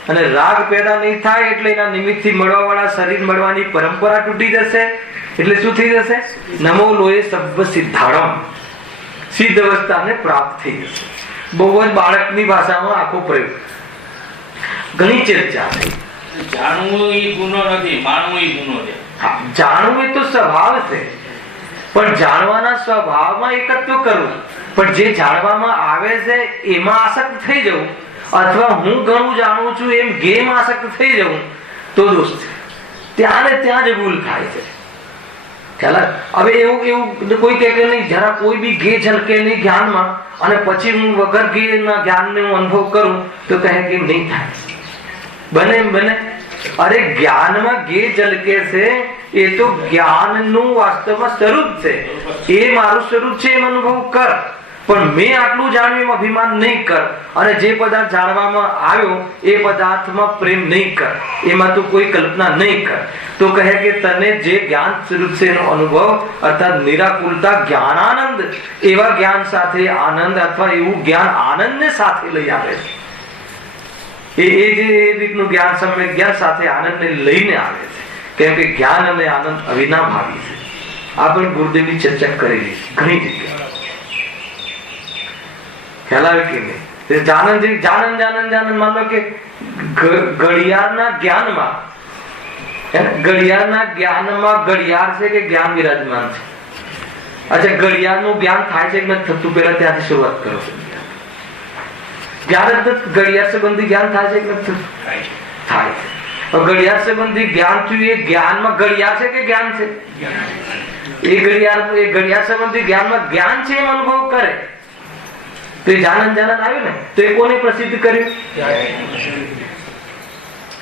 અને રાગ પેદા નહીં થાય એટલે એના નિમિત્તથી મળવા વાળા શરીર મળવાની પરંપરા તૂટી જશે. એટલે શું થઈ જશે? નમો લોહે સબ્બ સિદ્ધાણમ, સિદ્ધ અવસ્થાને પ્રાપ્ત થઈ જશે. બહુ જ બાળકની ભાષામાં આખો પ્રયોગ. ઘણી ચર્ચા થઈ. જાણવું એ ગુનો નથી, માનવું એ ગુનો છે. જાણવું એ તો સ્વભાવ છે, પણ જાણવાના સ્વભાવમાં એકત્વ કરવું. પણ જે જાણવામાં આવે છે એમાં આસક્ત થઈ જવું, અથવા હું ઘણું જાણું છું એમ ગેમ આસક્ત થઈ જવું, તો દોષ છે. ત્યાં ને ત્યાં જ ભૂલ થાય છે. હવે એવું કોઈ કહે કે નહીં, જરા કોઈ બી ગે ઝલકે નહીં જ્ઞાનમાં, અને પછી હું વગર ગે ના જ્ઞાનને હું અનુભવ કરું તો કહે કે નહીં થાય. બને એમ બને? અરે જ્ઞાનમાં ગે ઝલકે છે એ તો જ્ઞાનનું વાસ્તવમાં સ્વરૂપ છે. એ મારું સ્વરૂપ છે એમ અનુભવ કર. પણ મેં આટલું જાણ્યું એમ અભિમાન નહીં કર, અને જે પદાર્થ જાણવામાં આવ્યો એ પદાર્થમાં પ્રેમ નહીં કર, એમાં તું કોઈ કલ્પના નહીં કર. તો કહે કે તને જે જ્ઞાન સ્વરૂપ છે એનો અનુભવ અર્થાત નિરાકુલતા જ્ઞાનાનંદ, એવા જ્ઞાન સાથે આનંદ અથવા એવું જ્ઞાન આનંદને સાથે લઈ આવે છે. એ જે રીતનું જ્ઞાન સમ્યક જ્ઞાન સાથે આનંદને લઈને આવે છે, કેમ કે જ્ઞાન અને આનંદ અવિનાભાવી છે. આ પણ ગુરુદેવની ચર્ચા કરેલી ઘણી જગ્યાએ. ખ્યાલ આવે કે નહીં? જાનંદ માન લો કે ઘડિયાળના જ્ઞાનમાં ઘડિયાળ છે કે જ્ઞાન વિરાજમાન છે. અચ્છા, ઘડિયાળનું જ્ઞાન થાય છે કે નથી થતું, પહેલા ત્યાંથી શરૂઆત કરો. ઘડિયાળ સંબંધી જ્ઞાન થાય છે કે નથી થાય છે? ઘડિયાળ સંબંધી જ્ઞાન થયું, એ જ્ઞાનમાં ઘડિયાળ છે કે જ્ઞાન છે? એ ઘડિયાળ સંબંધી જ્ઞાનમાં જ્ઞાન છે એમ અનુભવ કરે તો એ જાનંદ આવ્યું ને. તો એ કોને પ્રસિદ્ધ કર્યું?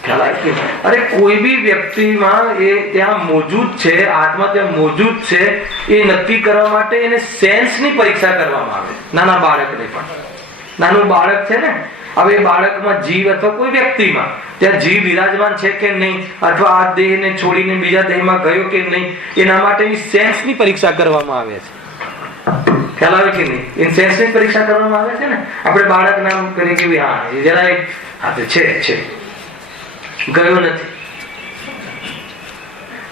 ખ્યાલ આવે કે અરે કોઈ બી વ્યક્તિમાં એ ત્યાં મોજૂદ છે, આત્મા ત્યાં મોજૂદ છે, એ નક્કી કરવા માટે એને સેન્સની પરીક્ષા કરવામાં આવે. નાના બાળકને પણ, નાનું બાળક છે ને, હવે એ બાળકમાં જીવ અથવા કોઈ વ્યક્તિમાં ત્યાં જીવ વિરાજમાન છે કે નહીં, અથવા આ દેહને છોડીને બીજા દેહમાં ગયો કે નહીં, એના માટેની સેન્સની પરીક્ષા કરવામાં આવે છે. ખ્યાલ આવે કે નહીં? એ સેન્સની પરીક્ષા કરવામાં આવે છે ને. આપણે બાળક નામ કરીએ કે હા એ જરા છે ગયો નથી,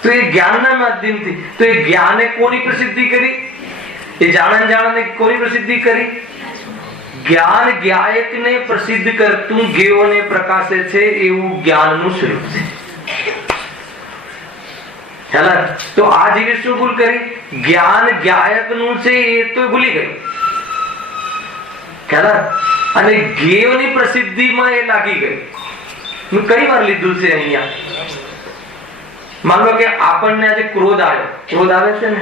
તો એ જ્ઞાનના માધ્યમથી, તો એ જ્ઞાને કોની પ્રસિદ્ધિ કરી? એ જાણને કોની પ્રસિદ્ધિ કરી? જ્ઞાન જ્ઞાયકને પ્રસિદ્ધ કરતું જ્ઞેયોને પ્રકાશે છે એવું જ્ઞાનનું સ્વરૂપ છે. તો આ જીવે શું ભૂલ કરી? જ્ઞાન જ્ઞાયકનું છે એ તો ભૂલી ગયું. અને જ્ઞેયોની પ્રસિદ્ધિમાં એ લાગી ગયું. મેં કઈ વાર લીધું છે અહીંયા. માન લો કે આપણને આજે ક્રોધ આવે છે ને,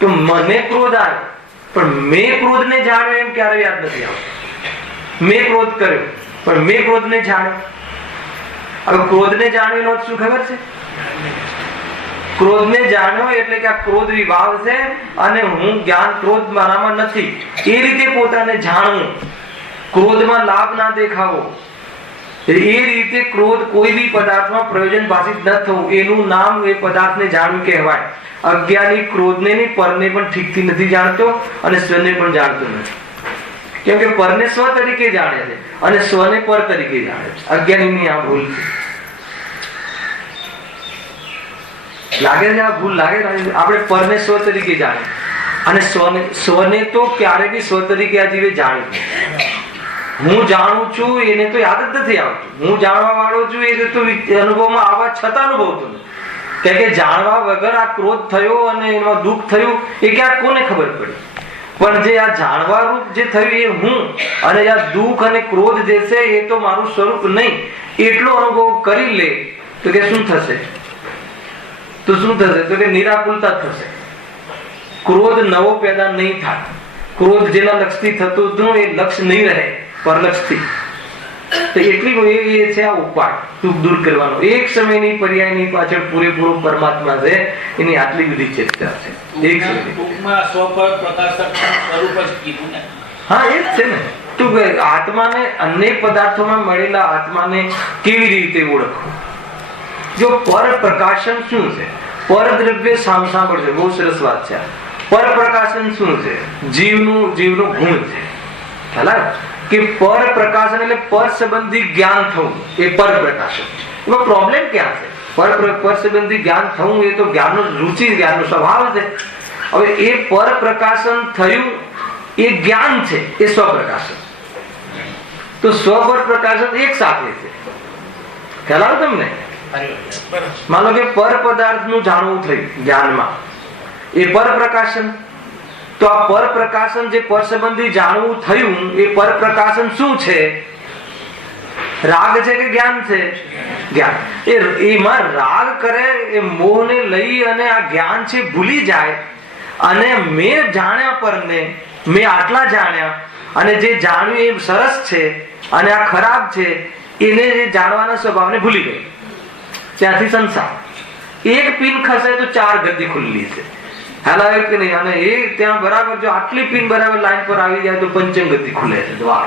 તો મને ક્રોધ આવ્યો, પણ મેં ક્રોધને જાણ્યો એમ ક્યારે યાદ નથી આવતું. મેં ક્રોધ કર્યો પણ મેં ક્રોધને જાણ્યો. હવે ક્રોધને જાણ્યો શું ખબર છે? ક્રોધને જાણ્યો એટલે કે આ ક્રોધ વિભાવ છે અને હું જ્ઞાન ક્રોધ મારામાં નથી, એ રીતે પોતાને જાણવું. ક્રોધમાં લાભ ના દેખાવો, એ રીતે ક્રોધ કોઈ બી પદાર્થમાં પ્રયોજન ભાષિત ન થવું, એનું નામ એ પદાર્થને જાણવું કહેવાય. અજ્ઞાની ક્રોધને નહીં, પરને પણ ઠીકથી નથી જાણતો અને સ્વને પણ જાણતો નથી. કેમ કે પરને સ્વ તરીકે જાણે છે અને સ્વને પર તરીકે જાણે છે. અજ્ઞાનીની આ ભૂલ છે. લાગે છે આ ભૂલ લાગે? આપણે પરને સ્વ તરીકે જાણે અને સ્વને તો ક્યારે બી સ્વ તરીકે આ જીવે જાણ્યું. હું જાણું છું એને તો યાદ જ નથી આવતું. હું જાણવા વાળો છું એ તો અનુભવમાં આવવા છતાં અનુભવતો નથી. કે જાણવા વગર આ ક્રોધ થયો અને એમાં દુઃખ થયું એ ક્યાં કોને ખબર પડી? પણ જે આ જાણવા રૂપ જે થયું એ હું, અને આ દુઃખ અને ક્રોધ જે છે એ તો મારું સ્વરૂપ નહીં, એટલો અનુભવ કરી લે તો કે શું થશે? તો શું થશે? તો કે નિરાકુલતા થશે. ક્રોધ નવો પેદા નહીં થાય. ક્રોધ જેના લક્ષથી થતું હતું એ લક્ષ નહીં રહે પરલક્ષથી. તો એટલી એ છે આ ઉપાય દુઃખ દૂર કરવાનો. એક સમયની પર્યાયની પાછળ પૂરેપૂરો પરમાત્મા છે, એની આટલી બધી ચેતના છે. એક ટૂંકમાં સ્વપર પ્રકાશક સ્વરૂપ જ કીધું ને. હા એ જ છે ને. તું આત્માને અનેક પદાર્થોમાં મળેલા આત્માને કેવી રીતે ઓળખવું? જો પર પ્રકાશન શું છે? પર દ્રવ્ય સાંભળજો, બહુ સરસ વાત છે. પર પ્રકાશન શું છે? જીવનું ગુણ છે. ખ્યાલ કે પર પ્રકાશન એટલે પર સંબંધી જ્ઞાન થવું, એ પર પ્રકાશન. એમાં પ્રોબ્લેમ ક્યાં છે? પર સંબંધી જ્ઞાન થવું એ તો જ્ઞાનનો રુચિ, જ્ઞાનનો સ્વભાવ છે. હવે એ પર પ્રકાશન થયું એ જ્ઞાન છે, એ સ્વપ્રકાશન. તો સ્વપર પ્રકાશન એક સાથે છે. ખ્યાલ આવે તમને? માનો કે પર પદાર્થનું જાણવું થયું જ્ઞાનમાં, એ પર પ્રકાશન. તો આ પર પ્રકાશન જે પર સંબંધી જાણવું થયું એ પર પ્રકાશન શું છે? રાગ છે કે જ્ઞાન છે? જ્ઞાન. એમાં રાગ કરે, એ મોહને લઈ અને આ જ્ઞાન છે ભૂલી જાય અને મેં જાણ્યા પરને, મેં આટલા જાણ્યા અને જે જાણ્યું એ સરસ છે અને આ ખરાબ છે, એને જે જાણવાના સ્વભાવને ભૂલી ગઈ. ત્યાંથી સંસાર. એક પિન ખસે તો ચાર ગદ્દી ખુલ્લી છે. ખ્યાલ આવ્યો કે નહીં? અને એ ત્યાં બરાબર જો આટલી પિન બરાબર લાઈન પર આવી જાય તો પંચમ ગતિ ખુલે છે, દ્વાર.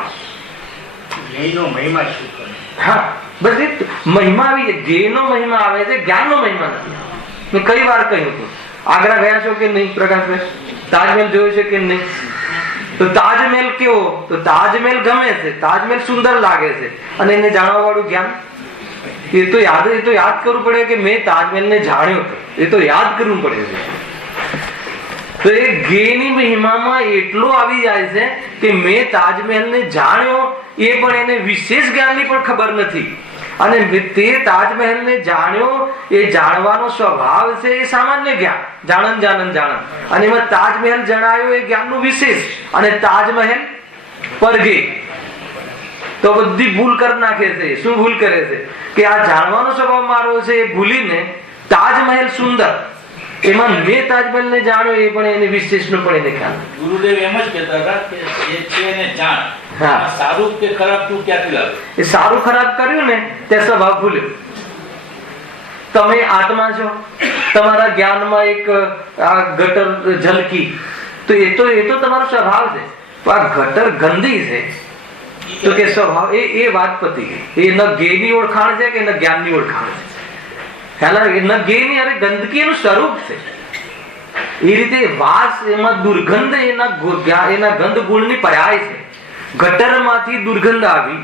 જ્ઞેયનો મહિમા શું કરે? હા, બસ એ મહિમા આવી જાય. જ્ઞેયનો મહિમા આવે છે, જ્ઞાનનો મહિમા નથી. મેં કઈ વાર કહ્યું હતું. આગ્રા ગયા છો કે નહીં પ્રકાશભાઈ? તાજમહેલ જોયો છે કે નહીં? તો તાજમહેલ કેવો? તો તાજમહેલ ગમે છે, તાજમહેલ સુંદર લાગે છે, અને એને જાણવા વાળું જ્ઞાન એ તો યાદ કરવું પડે કે મેં તાજમહેલને જાણ્યો હતો. એ તો યાદ કરવું પડે છે. તો એ જ્ઞેયની મહિમામાં એટલો આવી જાય છે કે મેં તાજમહેલને જાણ્યો, એ પણ એને વિશેષ જ્ઞાનની પણ ખબર નથી. અને તે તાજમહેલને જાણ્યો, એ જાણવાનો સ્વભાવ છે એ સામાન્ય જ્ઞાન, જાણન. અને એમાં તાજમહેલ જણાયો એ જ્ઞાનનું વિશેષ. અને તાજમહેલ પરગે તો બધી ભૂલ કરી નાખે છે. શું ભૂલ કરે છે? કે આ જાણવાનો સ્વભાવ મારો છે એ ભૂલીને તાજમહેલ સુંદર, એમાં મેં તાજમહેલને જાણ્યો એ પણ એને વિશેષનો પણ એને ખ્યાલ. ગુરુદેવ એમ જ કહેતા હતા કે જે છે એને જાણ. હા. સારું કે ખરાબ તું ક્યાંથી લાવે? એ સારું ખરાબ કર્યું ને તે સ્વભાવ ભૂલ્યો. તમે આત્મા છો, તમારા જ્ઞાનમાં એક આ ગટર ઝલકી, તો એ તો તમારો સ્વભાવ છે. આ ગટર ગંદી છે તો કે સ્વભાવ એ વાત પતી ગઈ. એ ન જ્ઞેયની ઓળખાણ છે કે ન જ્ઞાનની ઓળખાણ છે. ખ્યાલ આવે? ન જ્ઞેયની અરે ગંદકી એનું સ્વરૂપ છે. એ રીતે વાસ એમાં દુર્ગંધ એના ગંધ ગુણની પર્યાય છે. ગટરમાંથી દુર્ગંધ આવી,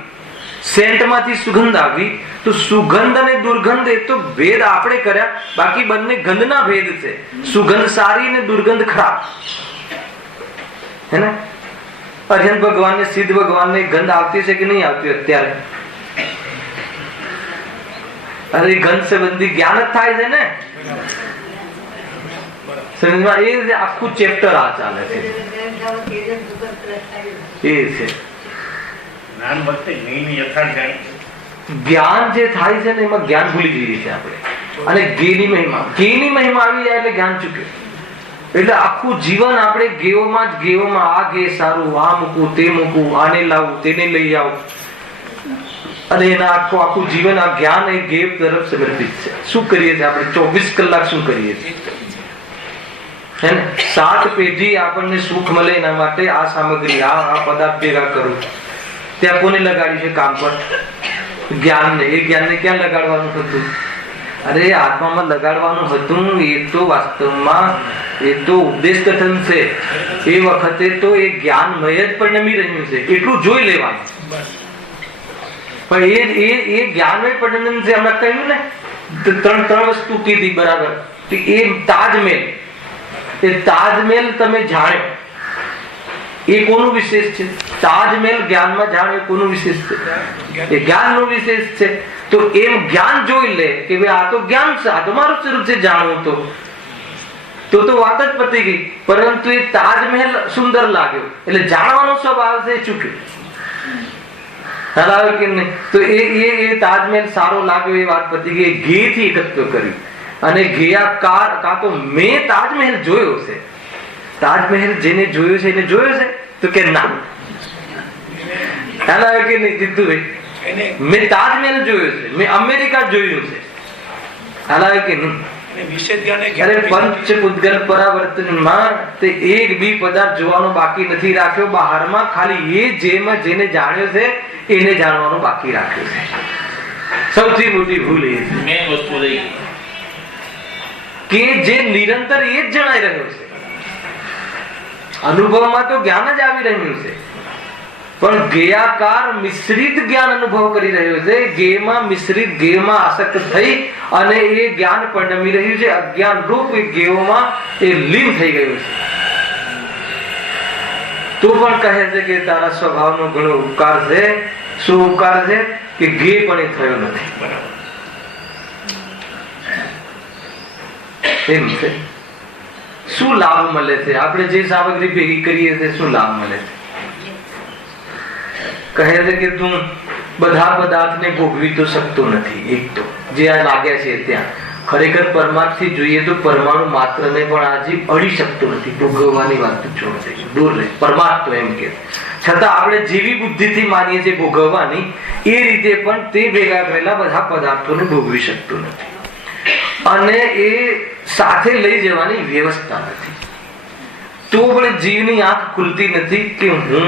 સેન્ટમાંથી સુગંધ આવી, તો સુગંધ અને દુર્ગંધ એ તો ભેદ આપણે કર્યા, બાકી બંને ગંધના ભેદ છે. સુગંધ સારી અને દુર્ગંધ ખરાબ, હે ને? અર્જન ભગવાન ને સિદ્ધ ભગવાન ને ગંધ આવતી છે કે નહીં આવતી અત્યારે? અરે ગંધ સંબંધી જ્ઞાન જ થાય છે ને. સમજમાં એ રીતે આખું ચેપ્ટર આ ચાલે છે. એ છે જ્ઞાન વખતે જ્ઞેયની યથાર્થ જાણી. જ્ઞાન જે થાય છે ને એમાં જ્ઞાન ભૂલી જઈએ છીએ આપણે. અને જ્ઞેયની મહિમા આવી જાય એટલે જ્ઞાન ચૂક્યું. એટલે આખું જીવન આપણે ગેયોમાં જ ગેયોમાં, આ ગે સારું, આ મૂકું, તે મૂકું, આને લાવું, તેને લઈ આવું, અને એના આખું જીવન આ જ્ઞાન એ ગેય તરફ સમર્પિત છે. શું કરીએ છીએ આપણે 24 કલાક? શું કરીએ છીએ? હે ને? 7 પેઢી આપણને સુખ મળે એના માટે આ સામગ્રી, આ પદાર્થ ભેગા કરું. ત્યાં કોને લગાડ્યું છે કામ પર? જ્ઞાનને. એ જ્ઞાનને ક્યાં લગાડવાનું હતું? અરે આત્મામાં લગાડવાનું હતું. એ તો વાસ્તવમાં એ તો ઉપદેશ કથન છે. એ વખતે તો એ જ્ઞાનમય જ પરિણમી રહ્યું છે, એટલું જોઈ લેવાનું. પણ એ જ્ઞાનમય પરિણમ છે. હમણાં કહ્યું ને, ત્રણ વસ્તુ કીધી બરાબર. એ તાજમહેલ તમે જાણ્યો એ કોનું વિશેષ છે? તાજમહેલ જ્ઞાનમાં જાણ્યો કોનું વિશેષ છે? એ જ્ઞાનનું વિશેષ છે. તો એમ જ્ઞાન જોઈ લે કે ભાઈ આ તો જ્ઞાન છે, આ તો મારું સ્વરૂપ છે જાણવું, તો વાત જ પતી ગઈ. પરંતુ એ તાજમહેલ સુંદર લાગ્યો એટલે જાણવાનો સ્વભાવ છે એ ચૂક્યો. ખ્યાલ આવે કે નહીં? તો એ તાજમહેલ સારો લાગ્યો એ વાત પતી ગઈ. ઘેથી એકત્ર કર્યું અને ઘેયાકાર કાં તો મેં તાજમહેલ જોયો છે. તાજમહેલ જેને જોયો છે એને જોયો છે તો કે ના. ખ્યાલ આવે કે નહીં જીતુભાઈ? મેં તાજમહેલ જોયો છે, મેં અમેરિકા જોયું છે. ખ્યાલ આવે કે નહીં? પંચ પૂતગલ પરાવર્તનમાં તે એક બી પદાર્થ જોવાનો બાકી નથી રાખ્યો બહારમાં. ખાલી એ જેને જાણ્યો છે એને જાણવાનું બાકી રાખ્યું છે. સૌથી મોટી ભૂલ એ છે કે જે નિરંતર એ જ જણાઈ રહ્યો છે. અનુભવમાં તો જ્ઞાન જ આવી રહ્યું છે, પણ ગેયાકાર મિશ્રિત જ્ઞાન અનુભવ કરી રહ્યો છે. ગેયમાં મિશ્રિત, ગેયમાં આસક્ત થઈ અને એ જ્ઞાન પરિણમી રહ્યું છે. અજ્ઞાન રૂપ એ ગેયોમાં એ લીન થઈ ગયું છે. તો પણ કહે છે કે તારા સ્વભાવનો ઘણો ઉપકાર છે. શું ઉપકાર છે? કે ગેય પણ એ થયો નથી. એમ છે. શું લાભ મળે છે? આપણે જે સામગ્રી ભેગી કરીએ છીએ શું લાભ મળે છે? કહે છે કે તું બધા પદાર્થને ભોગવી તો શકતો નથી. એક તો જે આ લાગ્યા છે ત્યાં ખરેખર પરમાર્થથી જોઈએ તો પરમાણુ માત્રને પણ આજે અડી શકતો નથી. ભોગવવાની વાત છોડ દે, દૂર રહે. પરમાર્થ તો એમ કે છતાં આપણે જેવી બુદ્ધિથી માનીએ છીએ ભોગવવાની, એ રીતે પણ તે ભેગા કરેલા બધા પદાર્થોને ભોગવી શકતો નથી. અને એ સાથે લઈ જવાની વ્યવસ્થા નથી. તો પણ જીવની આંખ ખુલતી નથી કે હું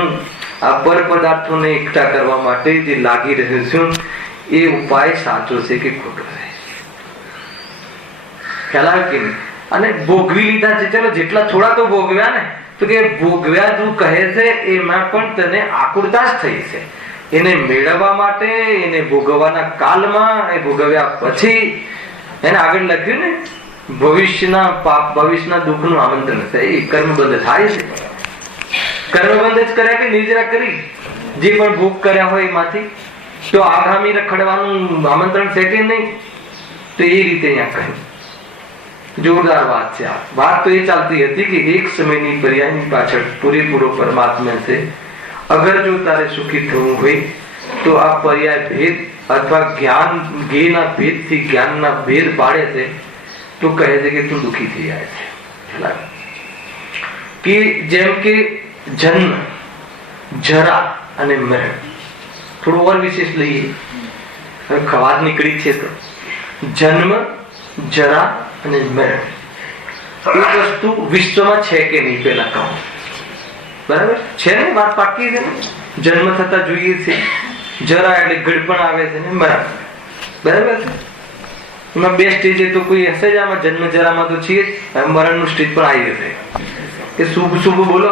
આ પર પદાર્થોને એકઠા કરવા માટે જે લાગી રહ્યો છું એ ઉપાય સાચો છે કે ખોટો છે. ખ્યાલ આવે કે નહીં? અને ભોગવી લીધા છે, ચલો જેટલા થોડા તો ભોગવ્યા ને, તો કે ભોગવ્યા તું કહે છે એમાં પણ તને આકુરતા જ થઈ છે. એને મેળવવા માટે, એને ભોગવવાના કાલમાં, એ ભોગવ્યા પછી એને આગળ લખ્યું ને ભવિષ્યના પાપ, ભવિષ્યના દુઃખનું આમંત્રણ છે. એ કર્મબંધ થાય છે. કર્મબંધ જ કર્યા કે નિર્જરા કરી જે પણ ભોગ કર્યા હોય એમાંથી તો આગામી રખડવાનું આમંત્રણ છે કે નહીં? તો એ રીતે અહીંયા કહ્યું. જોરદાર વાત છે. આ વાત તો એ ચાલતી હતી કે એક સમયની પર્યાયની પાછળ પૂરેપૂરો પરમાત્મા છે. અગર જો તારે સુખી થવું હોય તો આ પર્યાય ભેદ અથવા જ્ઞાન જ્ઞેયના ભેદથી જ્ઞાનના ભેદ પાડે છે તો કહે છે કે તું દુઃખી થઈ જાય છે. કે જેમ કે જન્મ, જરા અને મરણ. થોડું ઓર વિશેષ લઈએ. હવે ખવાત નીકળી છે તો જન્મ, જરા અને મરણ એક વસ્તુ વિશ્વમાં છે કે નહીં પેલા કહો. બરાબર છે ને? વાત પાકી છે ને? જન્મ થતા જોઈએ છે, જરા એટલે ગડપણ આવે છે ને મરણ. બરાબર છે? એમાં બે સ્ટેજ તો કોઈ હશે જ. આમાં જન્મ જરામાં તો છીએ જ, મરણ નું સ્ટેજ પણ આવી જશે. કે શુભ શુભ બોલો.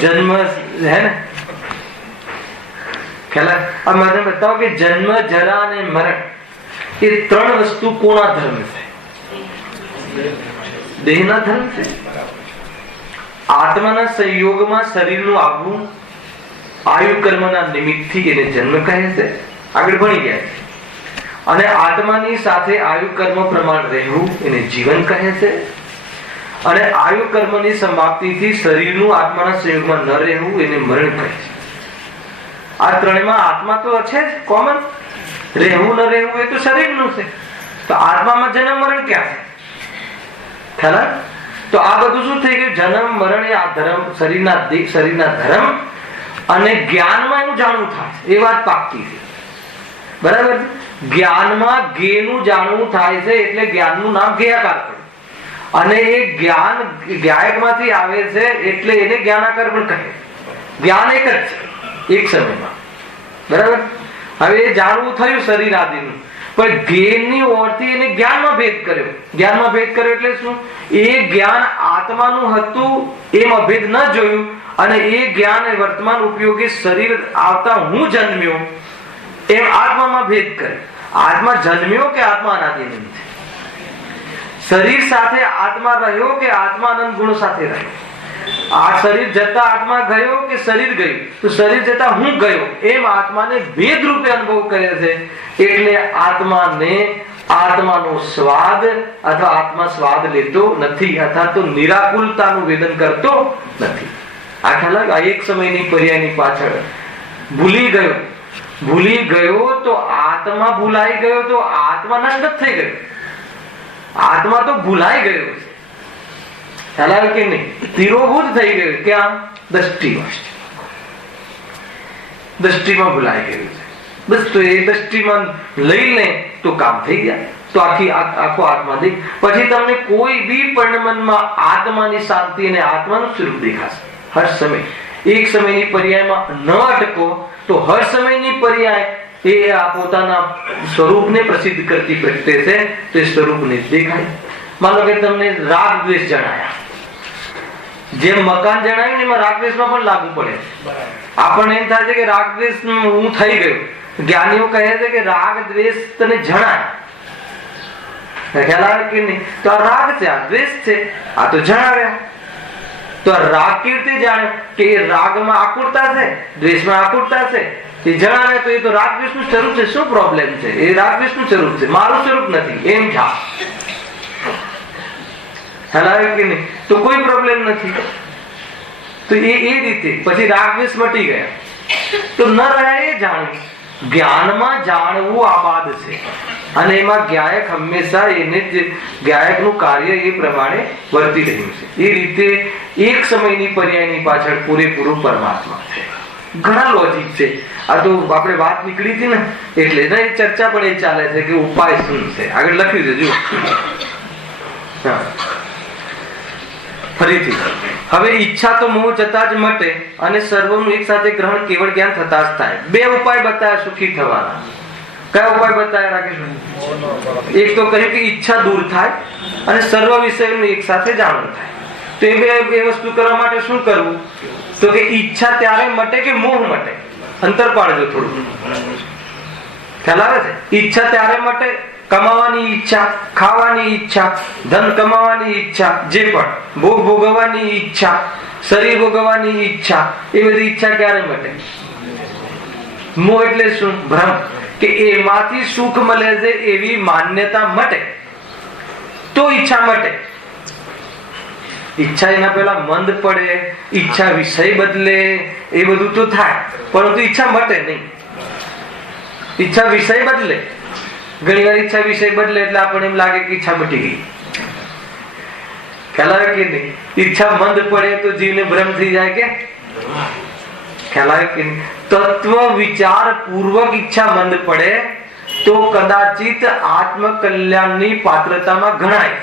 જન્મ હે ને ખ્યાલ? આ મને બતાવો કે જન્મ, જરા અને મરણ એ ત્રણ વસ્તુ કોના ધર્મ છે? દેહના ધર્મ છે. આત્માના સંયોગમાં શરીરનું આવવું આયુ કર્મના નિમિત્તથી એને જન્મ કહે છે. આગળ ભણી ગયા છે. અને આત્માની સાથે આયુ કર્મ પ્રમાણ રહેવું એને જીવન કહે છે. અને આયુ કર્મની સમાપ્તિથી શરીરનું આત્માના સંયોગમાં ન રહેવું એને મરણ કહે છે. આ ત્રણેયમાં આત્મા તો છે જ કોમન. રહેવું ન રહેવું એ તો શરીરનું છે. તો આત્મામાં જન્મ મરણ ક્યાં છે? ખ્યાલ? તો આ બધું શું થઈ ગયું? જન્મ મરણ એ આ ધર્મ, શરીરના ધર્મ અને જ્ઞાનમાં એનું જાણવું થાય. એ વાત પાકી છે. બરાબર? જ્ઞાનમાં જ્ઞેયનું જાણવું થાય છે એટલે જ્ઞાનનું નામ જ્ઞેયાકાર પડે. અને એ જ્ઞાન જ્ઞાયકમાંથી આવે છે એટલે એને જ્ઞાનાકાર પણ કહે. જ્ઞાન એક જ છે એક સમયમાં. બરાબર? હવે એ જાણવું થયું શરીર આદિનું, પણ જ્ઞેયની ઓરથી એને જ્ઞાનમાં ભેદ કર્યો. જ્ઞાનમાં ભેદ કર્યો એટલે શું? એ જ્ઞાન આત્માનું હતું એમ અભેદ ન જોયું અને એ જ્ઞાન વર્તમાન ઉપયોગી શરીર આવતા હું જન્મ્યો એમ આત્મામાં ભેદ કર્યો. આત્મા જન્મ્યો કે આત્મા અનાદિ છે? શરીર સાથે આત્મા રહ્યો કે આત્મા અનંત ગુણો સાથે રહ્યો? આ શરીર જતા આત્મા ગયો કે શરીર ગયું? તો શરીર જતા હું ગયો એમ આત્માને ભેદ રૂપે અનુભવ કરે છે. એટલે આત્માને આત્માનો સ્વાદ અથવા આત્મા સ્વાદ લેતો નથી અથવા તો નિરાકુલતાનું વેદન કરતો નથી. આ ખ્યાલ? આ એક સમયની પર્યાયની પાછળ ભૂલી ગયો તો આત્મા ભૂલાઈ ગયો તો આત્મા નષ્ટ થઈ ગયો. આત્મા તો ભૂલાઈ ગયો છે. ખ્યાલ આવે કે નહીં? તિરોભૂત થઈ ગયું. ક્યાં? દ્રષ્ટિમાં ભૂલાઈ ગયું છે. બસ તો એ દ્રષ્ટિમાં લઈ લે તો કામ થઈ ગયા. તો આખો આત્મા દેખ. પછી તમને કોઈ બી પરિણમનમાં આત્માની શાંતિ અને આત્માનું સ્વરૂપ દેખાશે હર સમય. એક સમયની પર્યાયમાં ન અટકો તો હર સમયની પર્યાય એ પોતાના સ્વરૂપને પ્રસિદ્ધ કરતી પ્રગટે છે તો એ સ્વરૂપને દેખાય. માનો કે તમને રાગ દ્વેષ જણાયા, જેમ મકાન જણાવ્યું ને એમાં રાગ દ્વેષમાં પણ લાગુ પડે. આપણને એમ થાય છે કે રાગ દ્વેષ હું થઈ ગયું. જ્ઞાનીઓ કહે છે કે રાગ દ્વેષ તને જણાય. ખ્યાલ આવે કે નહીં? તો આ રાગ છે, આ દ્વેષ છે, આ તો જણાવ્યા. તો રાગ કેવી રીતે જાણે કે એ રાગમાં આકુરતા છે, દ્વેષમાં આકુરતા છે? એ જણાવે તો એ તો રાગ દ્વેષનું સ્વરૂપ છે. શું પ્રોબ્લેમ છે? એ રાગ દ્વેષનું સ્વરૂપ છે, મારું સ્વરૂપ નથી એમ જા. ખ્યાલ કે નહીં? તો કોઈ પ્રોબ્લેમ નથી. તો એ રીતે પછી રાગ દ્વેષ મટી ગયા તો ન રહ્યા એ જાણ્યું. જ્ઞાનમાં જાણવું આબાદ છે અને એમાં જ્ઞાયક હંમેશા એને જ્ઞાયકનું કાર્ય એ પ્રમાણે વર્તી રહ્યું છે. એ રીતે એક સમયની પર્યાયની પાછળ પૂરેપૂરું પરમાત્મા છે. ઘણા લોજિક છે. આ તો આપણે વાત નીકળી હતી ને એટલે એ ચર્ચા પણ એ ચાલે છે કે ઉપાય શું છે. આગળ લખ્યું છે જુઓ. ફરીથી હવે ઈચ્છા તો મોહ જતા જ મટે અને સર્વનું એક સાથે ગ્રહણ કેવળ જ્ઞાન થતા જ થાય. બે ઉપાય બતાવ્યા સુખી થવાના. કયા ઉપાય બતાવ્યા રાકેશભાઈ? એક તો કહ્યું કે ઈચ્છા દૂર થાય અને સર્વ વિષયનું એક સાથે જાણવું થાય. તો એ બે વસ્તુ કરવા માટે શું કરવું? તો કે ઈચ્છા ત્યારે મટે કે મોહ મટે? અંતર પાડજો થોડું. ખ્યાલ આવે છે? ઈચ્છા ત્યારે મટે, કમાવાની ઈચ્છા, ખાવાની ઈચ્છા, ધન કમાવાની ઈચ્છા, જે પણ ભોગ ભોગવવાની ઈચ્છા, શરીર ભોગવવાની ઈચ્છા, એ બધી ઈચ્છા ક્યારે મટે? મોહ એટલે શું? ભ્રમ કે એમાંથી સુખ મળે છે એવી માન્યતા મટે તો ઈચ્છા મટે. ઈચ્છા એના પેલા મંદ પડે, ઈચ્છા વિષય બદલે, એ બધું તો થાય પરંતુ ઈચ્છા મટે નહીં. ઈચ્છા વિષય બદલે, ઘણી વાર ઈચ્છા વિષય બદલે એટલે આપણને એમ લાગે કે ઈચ્છા મટી ગઈ. ખ્યાલ આવે કે નહીં? ઈચ્છા મંદ પડે તો જીવને ભ્રમ થઈ જાય કે ખ્યાલ આવે કે નહીં? તત્વ વિચાર પૂર્વક ઈચ્છા મંદ પડે તો કદાચિત આત્મ કલ્યાણની પાત્રતામાં ગણાય,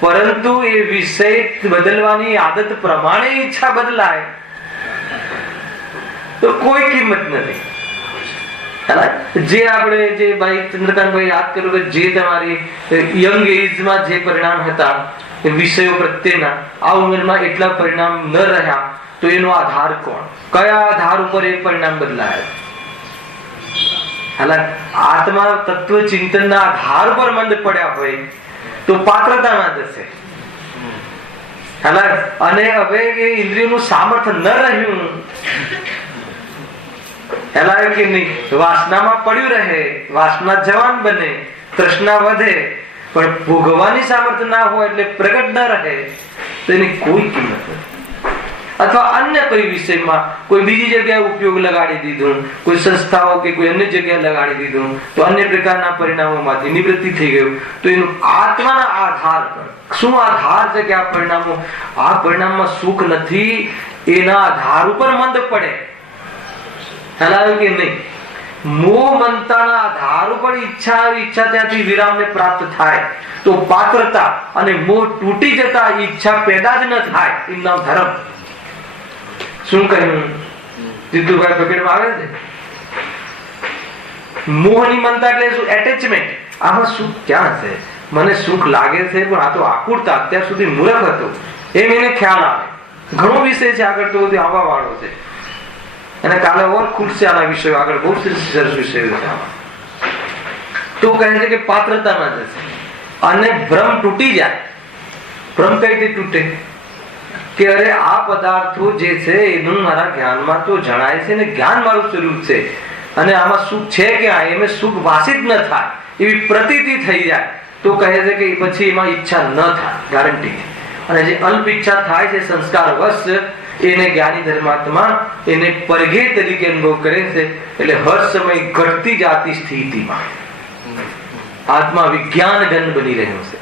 પરંતુ એ વિષય બદલવાની આદત પ્રમાણે ઈચ્છા બદલાય તો કોઈ કિંમત નથી. જે આપણે જે ભાઈ ચંદ્રકાંતભાઈ યાદ કર્યું કે જે તમારી યંગ એજમાં જે પરિણામ હતા વિષયો પ્રત્યેના, આ ઉંમરમાં એટલા પરિણામ ન રહ્યા તો એનો આધાર કોણ? કયા આધાર ઉપર એ પરિણામ બદલાયા? આત્મા તત્વ ચિંતનના આધાર પર મંદ પડ્યા હોય તો પાત્રતામાં જશે. અને હવે એ ઇન્દ્રિયોનું સામર્થ્ય ન રહ્યું, કે નહીં, વાસનામાં પડ્યું રહે, વાસના જવાન બને, તૃષ્ણા વધે, પણ ભોગવવાની સામર્થ્ય ના હોય એટલે પ્રગટ ન રહે તો એની કોઈ કિંમત નથી. અથવા અન્ય કોઈ વિષયમાં કોઈ બીજી જગ્યાએ ઉપયોગ લગાડી દીધું, કોઈ સંસ્થાઓ કે કોઈ અન્ય જગ્યાએ લગાડી દીધું તો અન્ય પ્રકારના પરિણામોમાંથી નિવૃત્તિ થઈ ગયું તો એનું આત્માના આધાર પર શું આધાર છે કે આ પરિણામમાં સુખ નથી, એના આધાર ઉપર મંદ પડે. ખ્યાલ કે નહીં? મોહ મમતાના આધાર ઉપર ઈચ્છા ત્યાંથી વિરામને પ્રાપ્ત થાય તો પાત્રતા, અને મોહ તૂટી જતા ઈચ્છા પેદા જ ન થાય એમના ધર્મ. શું કહ્યું? જીતુભાઈ પકડમાં આવે છે. મોહની મમતા એટલે શું? એટેચમેન્ટ. આમાં સુખ ક્યાં છે? મને સુખ લાગે છે પણ આ તો આકુરતા, અત્યાર સુધી મૂર્ખ હતો એમ એને ખ્યાલ આવે. ઘણો વિષય છે આગળ તો બધું આવવા વાળો છે અને કાલે ઓર ખૂટશે આના વિષયો. આગળ બહુ સરસ વિષયો છે આમાં. તો કહે છે કે પાત્રતામાં જશે અને ભ્રમ તૂટી જાય. ભ્રમ કઈ રીતે તૂટે? કે અરે આ પદાર્થો જે છે એનું મારા જ્ઞાનમાં તો જણાય છે ને જ્ઞાન મારું સ્વરૂપ છે અને આમાં સુખ છે કે એમ સુખ વાસિત ન થાય એવી પ્રતીતિ થઈ જાય તો કહે છે કે પછી એમાં ઈચ્છા ન થાય ગારંટી. અને જે અલ્પ ઈચ્છા થાય છે સંસ્કાર વશ એને જ્ઞાની ધર્માત્મા એને પરઘે તરીકે અનુભવ કરે છે. એટલે હર સમય ઘટતી જાતી સ્થિતિમાં આત્મા વિજ્ઞાન ઘન બની રહ્યો છે.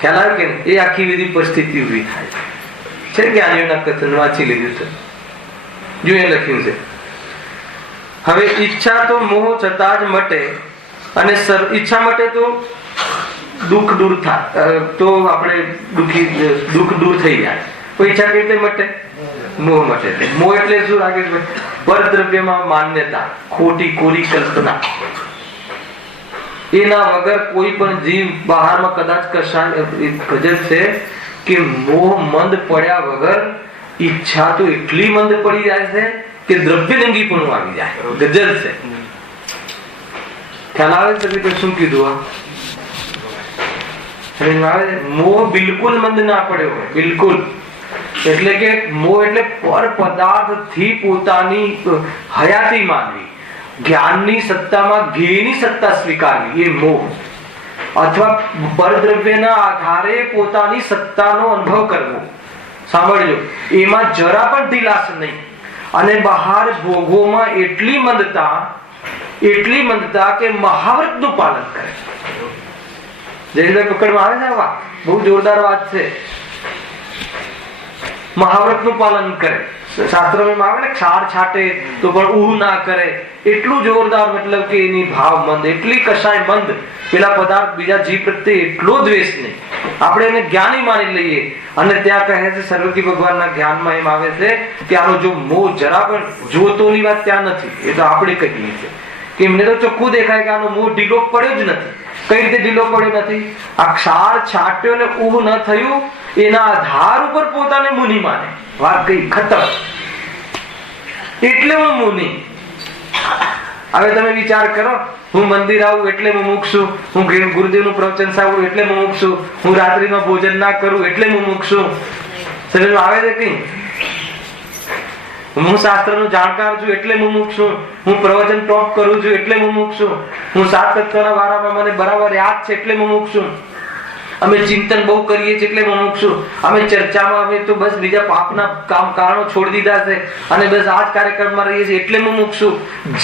ખ્યાલ આવે કે એ આખી બધી પરિસ્થિતિ ઉભી થાય છે. જ્ઞાનીઓના કથન વાંચી લીધું છે, જો એ લખ્યું છે. હવે ઈચ્છા તો મોહ છતાં જ મટે અને ઈચ્છા મટે તો દુઃખ દૂર થાય, તો આપણે દુઃખ દૂર થઈ જાય. ઈચ્છા કઈ રીતે મટે? મોહ મટે. મોહ એટલે શું લાગે? પરદ્રવ્યમાં માન્યતા, ખોટી કોરી કલ્પના. એના વગર કોઈ પણ જીવ બહારમાં કદાચ ગજબ છે કે મોહ મંદ પડ્યા વગર ઈચ્છા તો એટલી મંદ પડી જાય છે કે દ્રવ્યલિંગી પણ આવી જાય. ગજબ છે. ખ્યાલ આવે છે શું કીધું? મોહ બિલકુલ મંદ ના પડ્યો હોય, બિલકુલ. એટલે કે મોહ એટલે પર પદાર્થ થી પોતાની હયાતી માનવી, જ્ઞાનની સત્તામાં જ્ઞેયની સત્તા સ્વીકારવી, એ મોહ. અથવા પરદ્રવ્યના આધારે પોતાની સત્તાનો અનુભવ કરવો. સાંભળજો, એમાં જરા પણ ઢીલાશ નહીં. અને બહાર ભોગોમાં એટલી મંદતા કે મહાવ્રતનું પાલન કરે. જયભાઈ પકડમાં આવે છે? વાત બહુ જોરદાર વાત છે. મહાવ્રતનું પાલન કરે, શાસ્ત્રોમાં આવે ને ક્ષાર છાટે તો પણ ઉહ ના કરે, એટલું જોરદાર મતલબ કે એની ભાવ મંદ, એટલી કશાય મંદ, પેલા પદાર્થ બીજા જીવ પ્રત્યે એટલો દ્વેષ નહીં. આપણે એને જ્ઞાની માની લઈએ અને ત્યાં કહે છે સર્વજ્ઞ ભગવાનના જ્ઞાનમાં એમ આવે છે કે આનો જો મોહ જરા પણ જોતોની વાત ત્યાં નથી. એ તો આપણે કહીએ છીએ કે એમને તો ચોખ્ખું દેખાય કે આનો મોહ ઢીલો પડ્યો જ નથી. કઈ રીતે ઢીલો પડ્યો નથી? આ ક્ષાર છાટ્યો ને ઉહ ન થયું એના આધાર ઉપર પોતાને મુનિ માને. વાત કઈ ખતમ, એટલે હું મુનિ. હવે તમે વિચાર કરો, હું મંદિર આવું એટલે મુમુક્ષ છું, હું ગુરુદેવનું પ્રવચન સાંભળું એટલે મુમુક્ષ છું, હું રાત્રિમાં ભોજન ના કરું એટલે મુમુક્ષ છું. સમજમાં આવે છે કે હું શાસ્ત્રનો જાણકાર છું એટલે મુમુક્ષ છું, હું પ્રવચન ટોપ કરું છું એટલે મુમુક્ષ છું, હું સાત તત્વના વારામાં મને બરાબર યાદ છે એટલે મુમુક્ષ છું, અમે ચિંતન બહુ કરીએ છીએ એટલે મુમુક્ષ છું, અમે ચર્ચામાં અમે તો બસ બીજા પાપના કારણો છોડી દીધા છે અને બસ આ જ કાર્યક્રમમાં રહીએ છીએ એટલે મુમુક્ષ છું.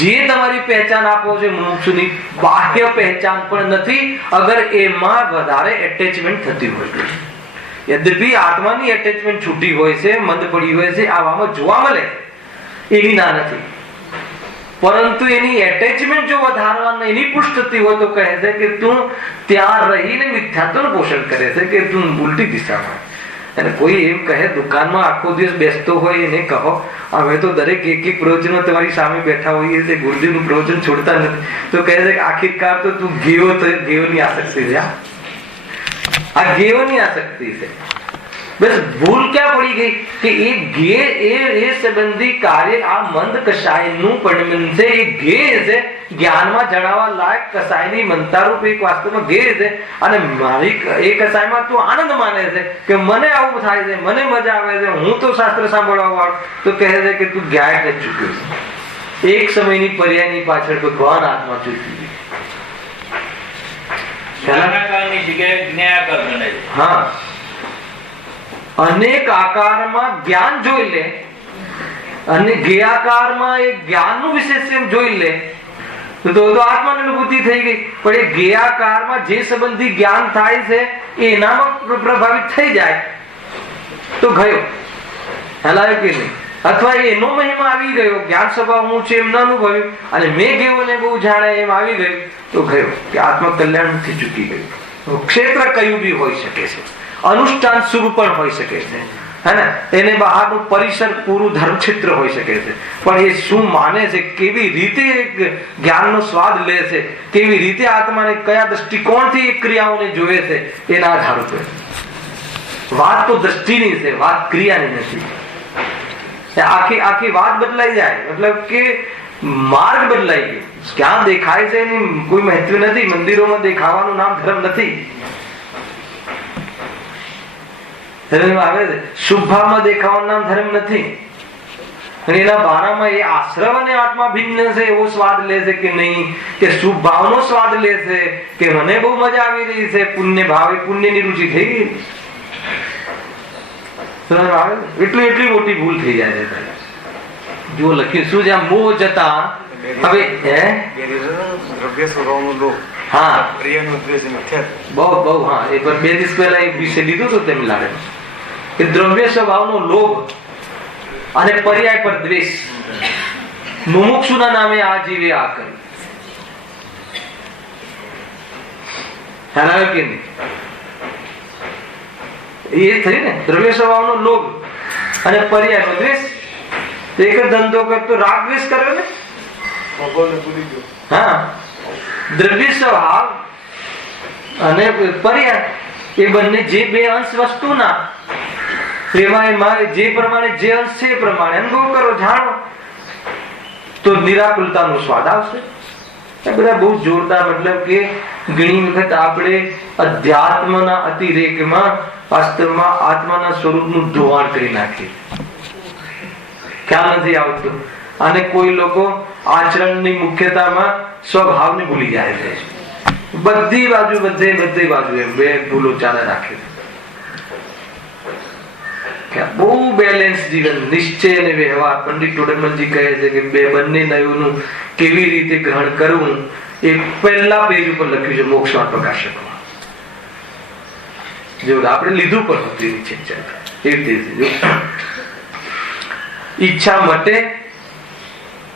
જે તમારી પહેચાન આપો છો મુમુક્ષુની બાહ્ય પહેચાન પણ નથી અગર એમાં વધારે એટેચમેન્ટ થતી હોય. યદ્યપિ આત્માની એટેચમેન્ટ છૂટી હોય છે, મંદ પડી હોય છે, આવામાં જોવા મળે, એની ના નથી, પરંતુ એની એટેચમેન્ટ જો વધારવાની એની પુષ્ટિ હોય તો કહે છે કે તું ત્યાં રહીને મિથ્યાત્વનું પોષણ કરે છે કે તું ઉલટી દિશામાં. અને કોઈ એમ કહે દુકાનમાં આખો દિવસ બેસતો હોય એને કહો અમે તો દરેક એક પ્રવચનો તમારી સામે બેઠા હોઈએ છીએ, ગુરુદેવનું પ્રવચન છોડતા નથી, તો કહે છે કે આખિરકાર તો તું ગેયોની આસક્તિ છે. આ ગેયોની આસક્તિ છે. બસ ભૂલ ક્યાં પડી ગઈ કે એ ગે એ સંબંધી કાર્ય આ મંદ કષાયનું પરિણમ છે. એ ગે છે જ્ઞાનમાં જણાવવા લાયક કસાયની મંતારૂપ એક વાસ્તવમાં ગે છે. અને મારી એ કસાયમાં તું આનંદ માને છે કે મને આવું થાય છે, મને મજા આવે છે, હું તો શાસ્ત્ર સાંભળવા વાળો, તો કહે છે કે તું જ્ઞાન જ ચૂક્યો છે. એક સમયની પર્યાયની પાછળ ભગવાન આત્મા ચૂકી ગઈ. હા, અનેક આકારમાં જ્ઞાન જોઈ લે અને જ્ઞેયાકારમાં એ જ્ઞાનનું વિશેષ જોઈ લે તો આત્માની અનુભૂતિ થઈ ગઈ. પણ એ જ્ઞેયાકારમાં જે સંબંધી જ્ઞાન થાય છે એનામાં પ્રભાવિત થઈ જાય તો ગયો, હલાયો કે નહીં, અથવા એનો મહિમા આવી ગયો, જ્ઞાન સ્વભાવ હું છે એમ ન અનુભવ્યું અને મેં ગેવોને બહુ જાણે એમ આવી ગયું તો ગયો કે આત્મા કલ્યાણ થી ચૂકી ગયું. ક્ષેત્ર કયું બી હોઈ શકે છે, અનુષ્ઠાન શુભ પણ હોઈ શકે છે, હે ને, એને બહારનું પરિસર પૂરું ધર્મ ક્ષેત્ર હોઈ શકે છે, પણ એ શું માને છે, કેવી રીતે જ્ઞાનનો સ્વાદ લે છે, કેવી રીતે આત્માને કયા દ્રષ્ટિકોણથી એ ક્રિયાઓને જોવે છે એના આધાર ઉપર. વાત તો દ્રષ્ટિની છે, વાત ક્રિયાની નથી. આખી વાત બદલાઈ જાય, મતલબ કે માર્ગ બદલાઈ ગયો. ક્યાં દેખાય છે એની કોઈ મહત્વ નથી. મંદિરોમાં દેખાવાનું નામ ધર્મ નથી. આવે છે શુભામાં દેખાવાનું નામ ધર્મ નથી. અને એના બારામાં એ આશ્રમ અને આત્મા ભિન્ન છે એવો સ્વાદ લે છે કે નહીં, કે શુભ ભાવનો સ્વાદ લે છે કે મને બહુ મજા આવી રહી છે, પુણ્ય ભાવે પુણ્યની રુચિ થઈ ગઈ. એટલી મોટી ભૂલ થઈ જાય છે. જો લખ્યું શું છે, મોહ જતા હવે દ્રવ્ય સ્વભાવનો લોભ, હા પ્રિયનો દ્વેષ, બહુ હા એ પર 2 દિવસ પહેલા એક વિષય લીધું હતું તેમ લાગે કે દ્રવ્ય સ્વભાવનો લોભ અને પર્યાય પર દ્વેષ મુમુક્ષુના નામે આ જીવે આ કરી. હરાયો કે નહીં? એ થઈ ને દ્રવ્ય સ્વભાવનો લોભ અને પર્યાય પર દ્વેષ. એક જ ધંધો કરતો રાગ દ્વેષ કર્યો ને. હા, દ્રવ્ય સ્વભાવ અને પર્યાય એ બંને જે બે અંશ વસ્તુના એમાં જે પ્રમાણે જે અંશ છે એ પ્રમાણે અનુભવ કરો, જાણો તો નિરાકુલતાનો સ્વાદ આવશે. એ બધા બહુ જોરદાર, મતલબ કે ઘણી વખત આપણે અધ્યાત્મના અતિરેકમાં વાસ્તવમાં આત્માના સ્વરૂપનું ધોવાણ કરી નાખીએ, ખ્યાલ નથી આવતો. અને કોઈ લોકો આચરણની મુખ્યતામાં સ્વભાવને ભૂલી જાય છે. બધી બાજુ બધી બાજુ એમ બે ભૂલો ચાલે રાખે છે. બહુ બેલેન્સ જીવન, નિશ્ચય અને વ્યવહાર. પંડિત ટોડરમલજી કહે છે કે બંને નયુંનું કેવી રીતે ગ્રહણ કરવું એ પહેલા પેજ ઉપર લખ્યું છે મોક્ષમાં પ્રકાશકમાં. જો આપણે લીધું પણ હતું એની ચર્ચા. એ રીતે ઈચ્છા મટે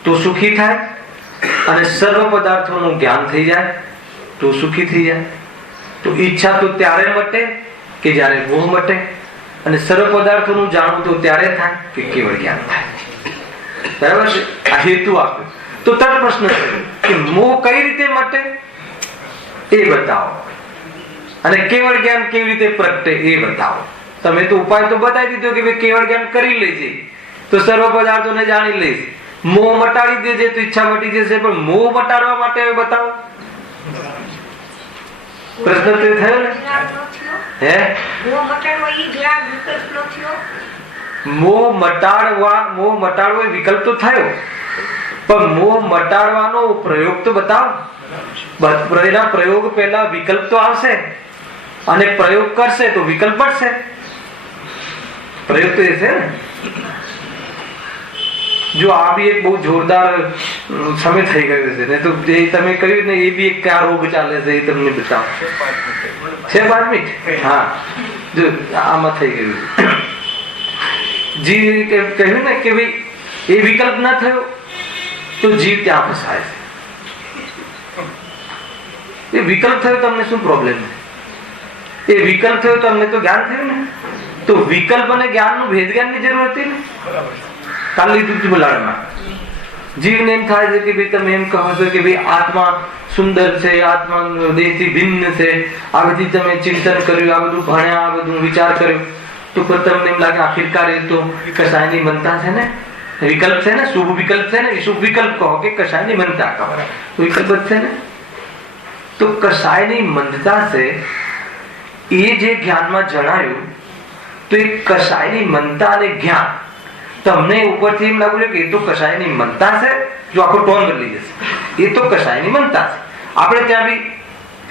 તો સુખી થાય, અને સર્વ પદાર્થોનું જ્ઞાન થઈ જાય તો સુખી થઈ જાય. તો ઈચ્છા તો ત્યારે મટે કે જ્યારે મોહ મટે, અને સર્વ પદાર્થોનું જાણવું તો ત્યારે થાય કે કેવળ જ્ઞાન થાય. બરાબર છે? આ હેતુ આપ્યો. તો તરત પ્રશ્ન થયો કે મોહ કઈ રીતે મટે એ બતાવો, અને કેવળ જ્ઞાન કેવી રીતે પ્રગટે એ બતાવો. તમે તો ઉપાય તો બતાવી દીધો કે ભાઈ કેવળ જ્ઞાન કરી લેજે તો સર્વ પદાર્થોને જાણી લઈશ, મોહ મટાડી દેજે તો ઈચ્છા મટી જશે. પણ મોહ મટાડવા માટે હવે બતાવો. પ્રશ્ન તો થયો ને? હે મોહ મટાડવો એ વિકલ્પ તો થયો, પણ મોહ મટાડવાનો પ્રયોગ તો બતાવો. એના પ્રયોગ પહેલા વિકલ્પ તો આવશે, અને પ્રયોગ કરશે તો વિકલ્પ મળશે. પ્રયોગ તો એ છે ને. જો આ બી એક બહુ જોરદાર સમય થઈ ગયો છે ને, તો જે તમે કહ્યું ને એ બી એક કયા રોગ ચાલે છે એ તમને બતાવો. છે 5 મિનિટ? હા, જો આમાં થઈ ગયું. જીવ કહ્યું ને કે ભાઈ એ વિકલ્પ ના થયો તો જીવ ત્યાં ફસાય છે. એ વિકલ્પ થયો તમને શું પ્રોબ્લેમ છે? એ વિકલ્પ થયો તમને તો જ્ઞાન થયું ને. તો વિકલ્પ અને જ્ઞાન નું ભેદ જ્ઞાન ની જરૂર હતી ને. કાલી દૂધ બલાડમાં જીવને એમ થાય છે કે ભાઈ તમે એમ કહો છો કે ભાઈ આત્મા સુંદર છે, આત્મા દેહથી ભિન્ન છે, આ બધી તમે ચિંતન કર્યું, આ બધું ભણ્યા, આ બધું વિચાર કર્યો, તો તમને એમ લાગે આખિરકાર એ તો કસાયની મનતા છે ને, વિકલ્પ છે ને, શુભ વિકલ્પ છે ને. શુભ વિકલ્પ કહો કે કસાયની મનતા કહો, વિકલ્પ જ છે ને. તો કસાયની મંદતા છે એ જે જ્ઞાનમાં જણાયું, તો એ કસાયની મનતા અને જ્ઞાન તમને ઉપરથી એમ લાગ્યું કે એ તો કસાયની મનતા છે. જો આખો ટોન બદલી જશે, એ તો કસાયની મનતા છે. આપણે ત્યાં બી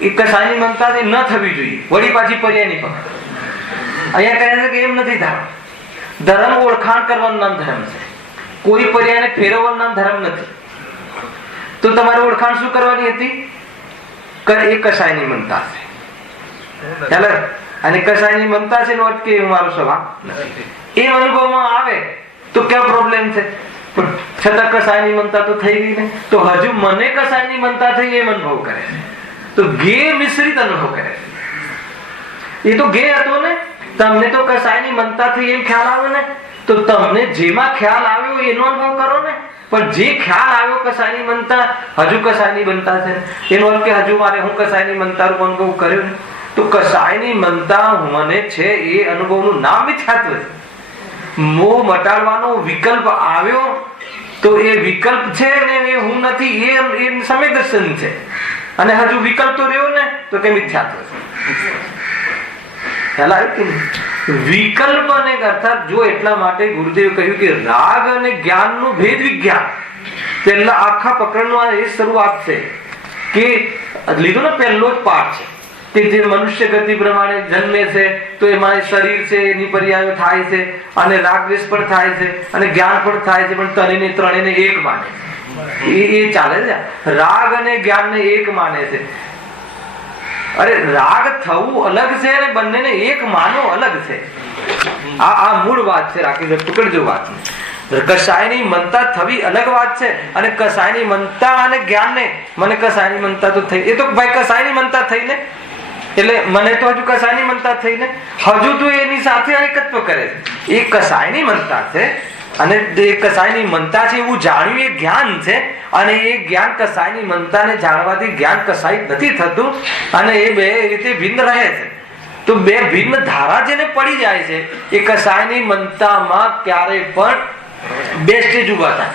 એ કસાયની મનતા ન થવી જોઈએ, વળી પાછી પર્યાયની પકડ. અહીંયા કહે છે કે એમ નથી ધર્મ. ધર્મ ઓળખાણ કરવાનું નામ ધર્મ છે, કોઈ પર્યાયને ફેરવવાનું નામ ધર્મ નથી. તો તમારે ઓળખાણ શું કરવાની હતી? એ કસાયની મનતા છે. ચાલો, અને કસાયની મનતા છે એનો અર્થ કે મારો સ્વભાવ નથી. એ અનુભવમાં આવે તો ક્યાં પ્રોબ્લેમ છે? પણ છતાં કસાયની મનતા તો થઈ ગઈ ને. તો હજુ મને કસાયની મનતા થઈ એમ અનુભવ કરે છે. તો ગે મિશ્રિત અનુભવ કરે છે. એ તો ગે હતો ને. તમને તો કસાયની મનતા થઈ એમ ખ્યાલ આવે ને, તો તમને જેમાં ખ્યાલ આવ્યો એનો અનુભવ કરો ને. પણ જે ખ્યાલ આવ્યો કસાયની મનતા, હજુ કસાયની મનતા છે, એનો અર્થ કે હજુ મારે હું કસાયની મનતા રૂપ અનુભવ કર્યો ને. તો કસાયની મનતા મને છે એ અનુભવનું નામ મિથ્યાત્વ છે. મોહ મટાડવાનો વિકલ્પ આવ્યો તો એ વિકલ્પ છે ને એ હું નથી, એ સમ્યક દર્શન છે. અને હજુ વિકલ્પ તો રહ્યો ને તો કે મિથ્યાત્વ છે. ખ્યાલ આવ્યો કે નહીં? વિકલ્પ અને અર્થાત જો એટલા માટે ગુરુદેવ કહ્યું કે રાગ અને જ્ઞાન નું ભેદ વિજ્ઞાન, પહેલા આખા પ્રકરણનો આ એ શરૂઆત છે કે લીધો ને પહેલો જ પાઠ છે કે જે મનુષ્ય ગતિ પ્રમાણે જન્મે છે તો એમાં શરીર છે એની પર્યાયો થાય છે, અને રાગદ્વેષ પણ થાય છે, અને જ્ઞાન પણ થાય છે, પણ તનેને ત્રણેયને એક માને છે. એ ચાલે છે. રાગ અને જ્ઞાન ને એક માને છે. અરે રાગ થવું અલગ છે અને બંનેને એક માનો અલગ છે. આ મૂળ વાત છે. રાખી પકડજો વાત. કસાયની મનતા થવી અલગ વાત છે, અને કસાયની મનતા અને જ્ઞાન ને મને કસાયની મનતા તો થઈ, એ તો ભાઈ કસાયની મનતા થઈ ને, એટલે મને તો હજુ કસાયની મનતા થઈ ને, હજુ તો એની સાથે એકત્વ કરે છે. એ કસાયની મનતા છે, અને એ કસાયની મનતા છે એવું જાણ્યું એ જ્ઞાન છે, અને એ જ્ઞાન કસાયની મનતાને જાણવાથી જ્ઞાન કસાય નથી થતું, અને એ બે રીતે ભિન્ન રહે છે. તો બે ભિન્ન ધારા જેને પડી જાય છે એ કસાયની મનતામાં ક્યારે પણ બે સ્ટેજ ઉભા થાય.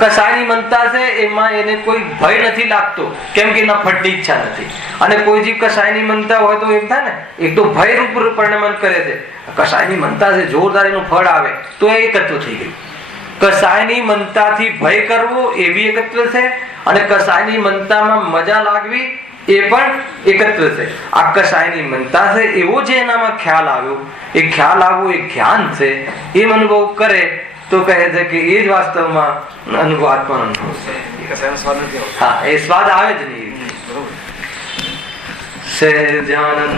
કસાયની મનતા છે એમાં એને કોઈ ભય નથી લાગતો, કેમ કે એના ફટની ઈચ્છા નથી. અને કોઈ જીવ કસાયની મનતા હોય તો એમ થાય ને, એક તો ભય રૂપ પરિણમન કરે છે. કસાયની મનતા છે જોરદાર એનું ફળ આવે તો એ એકત્વ થઈ ગયું. કસાયની મનતાથી ભય કરવો એ બી એકત્વ છે, અને કસાયની મનતામાં મજા લાગવી એ પણ એકત્વ છે. આ કસાયની મનતા છે એવો જે એનામાં ખ્યાલ આવ્યો, એ ખ્યાલ આવવો એ જ્ઞાન છે. એમ અનુભવ કરે તો કહે છે કે એ જ વાસ્તવમાં અનુભવ આત્માનો અનુભવ છે. હા, એ સ્વાદ આવે જ નહીં. સહજાનંદ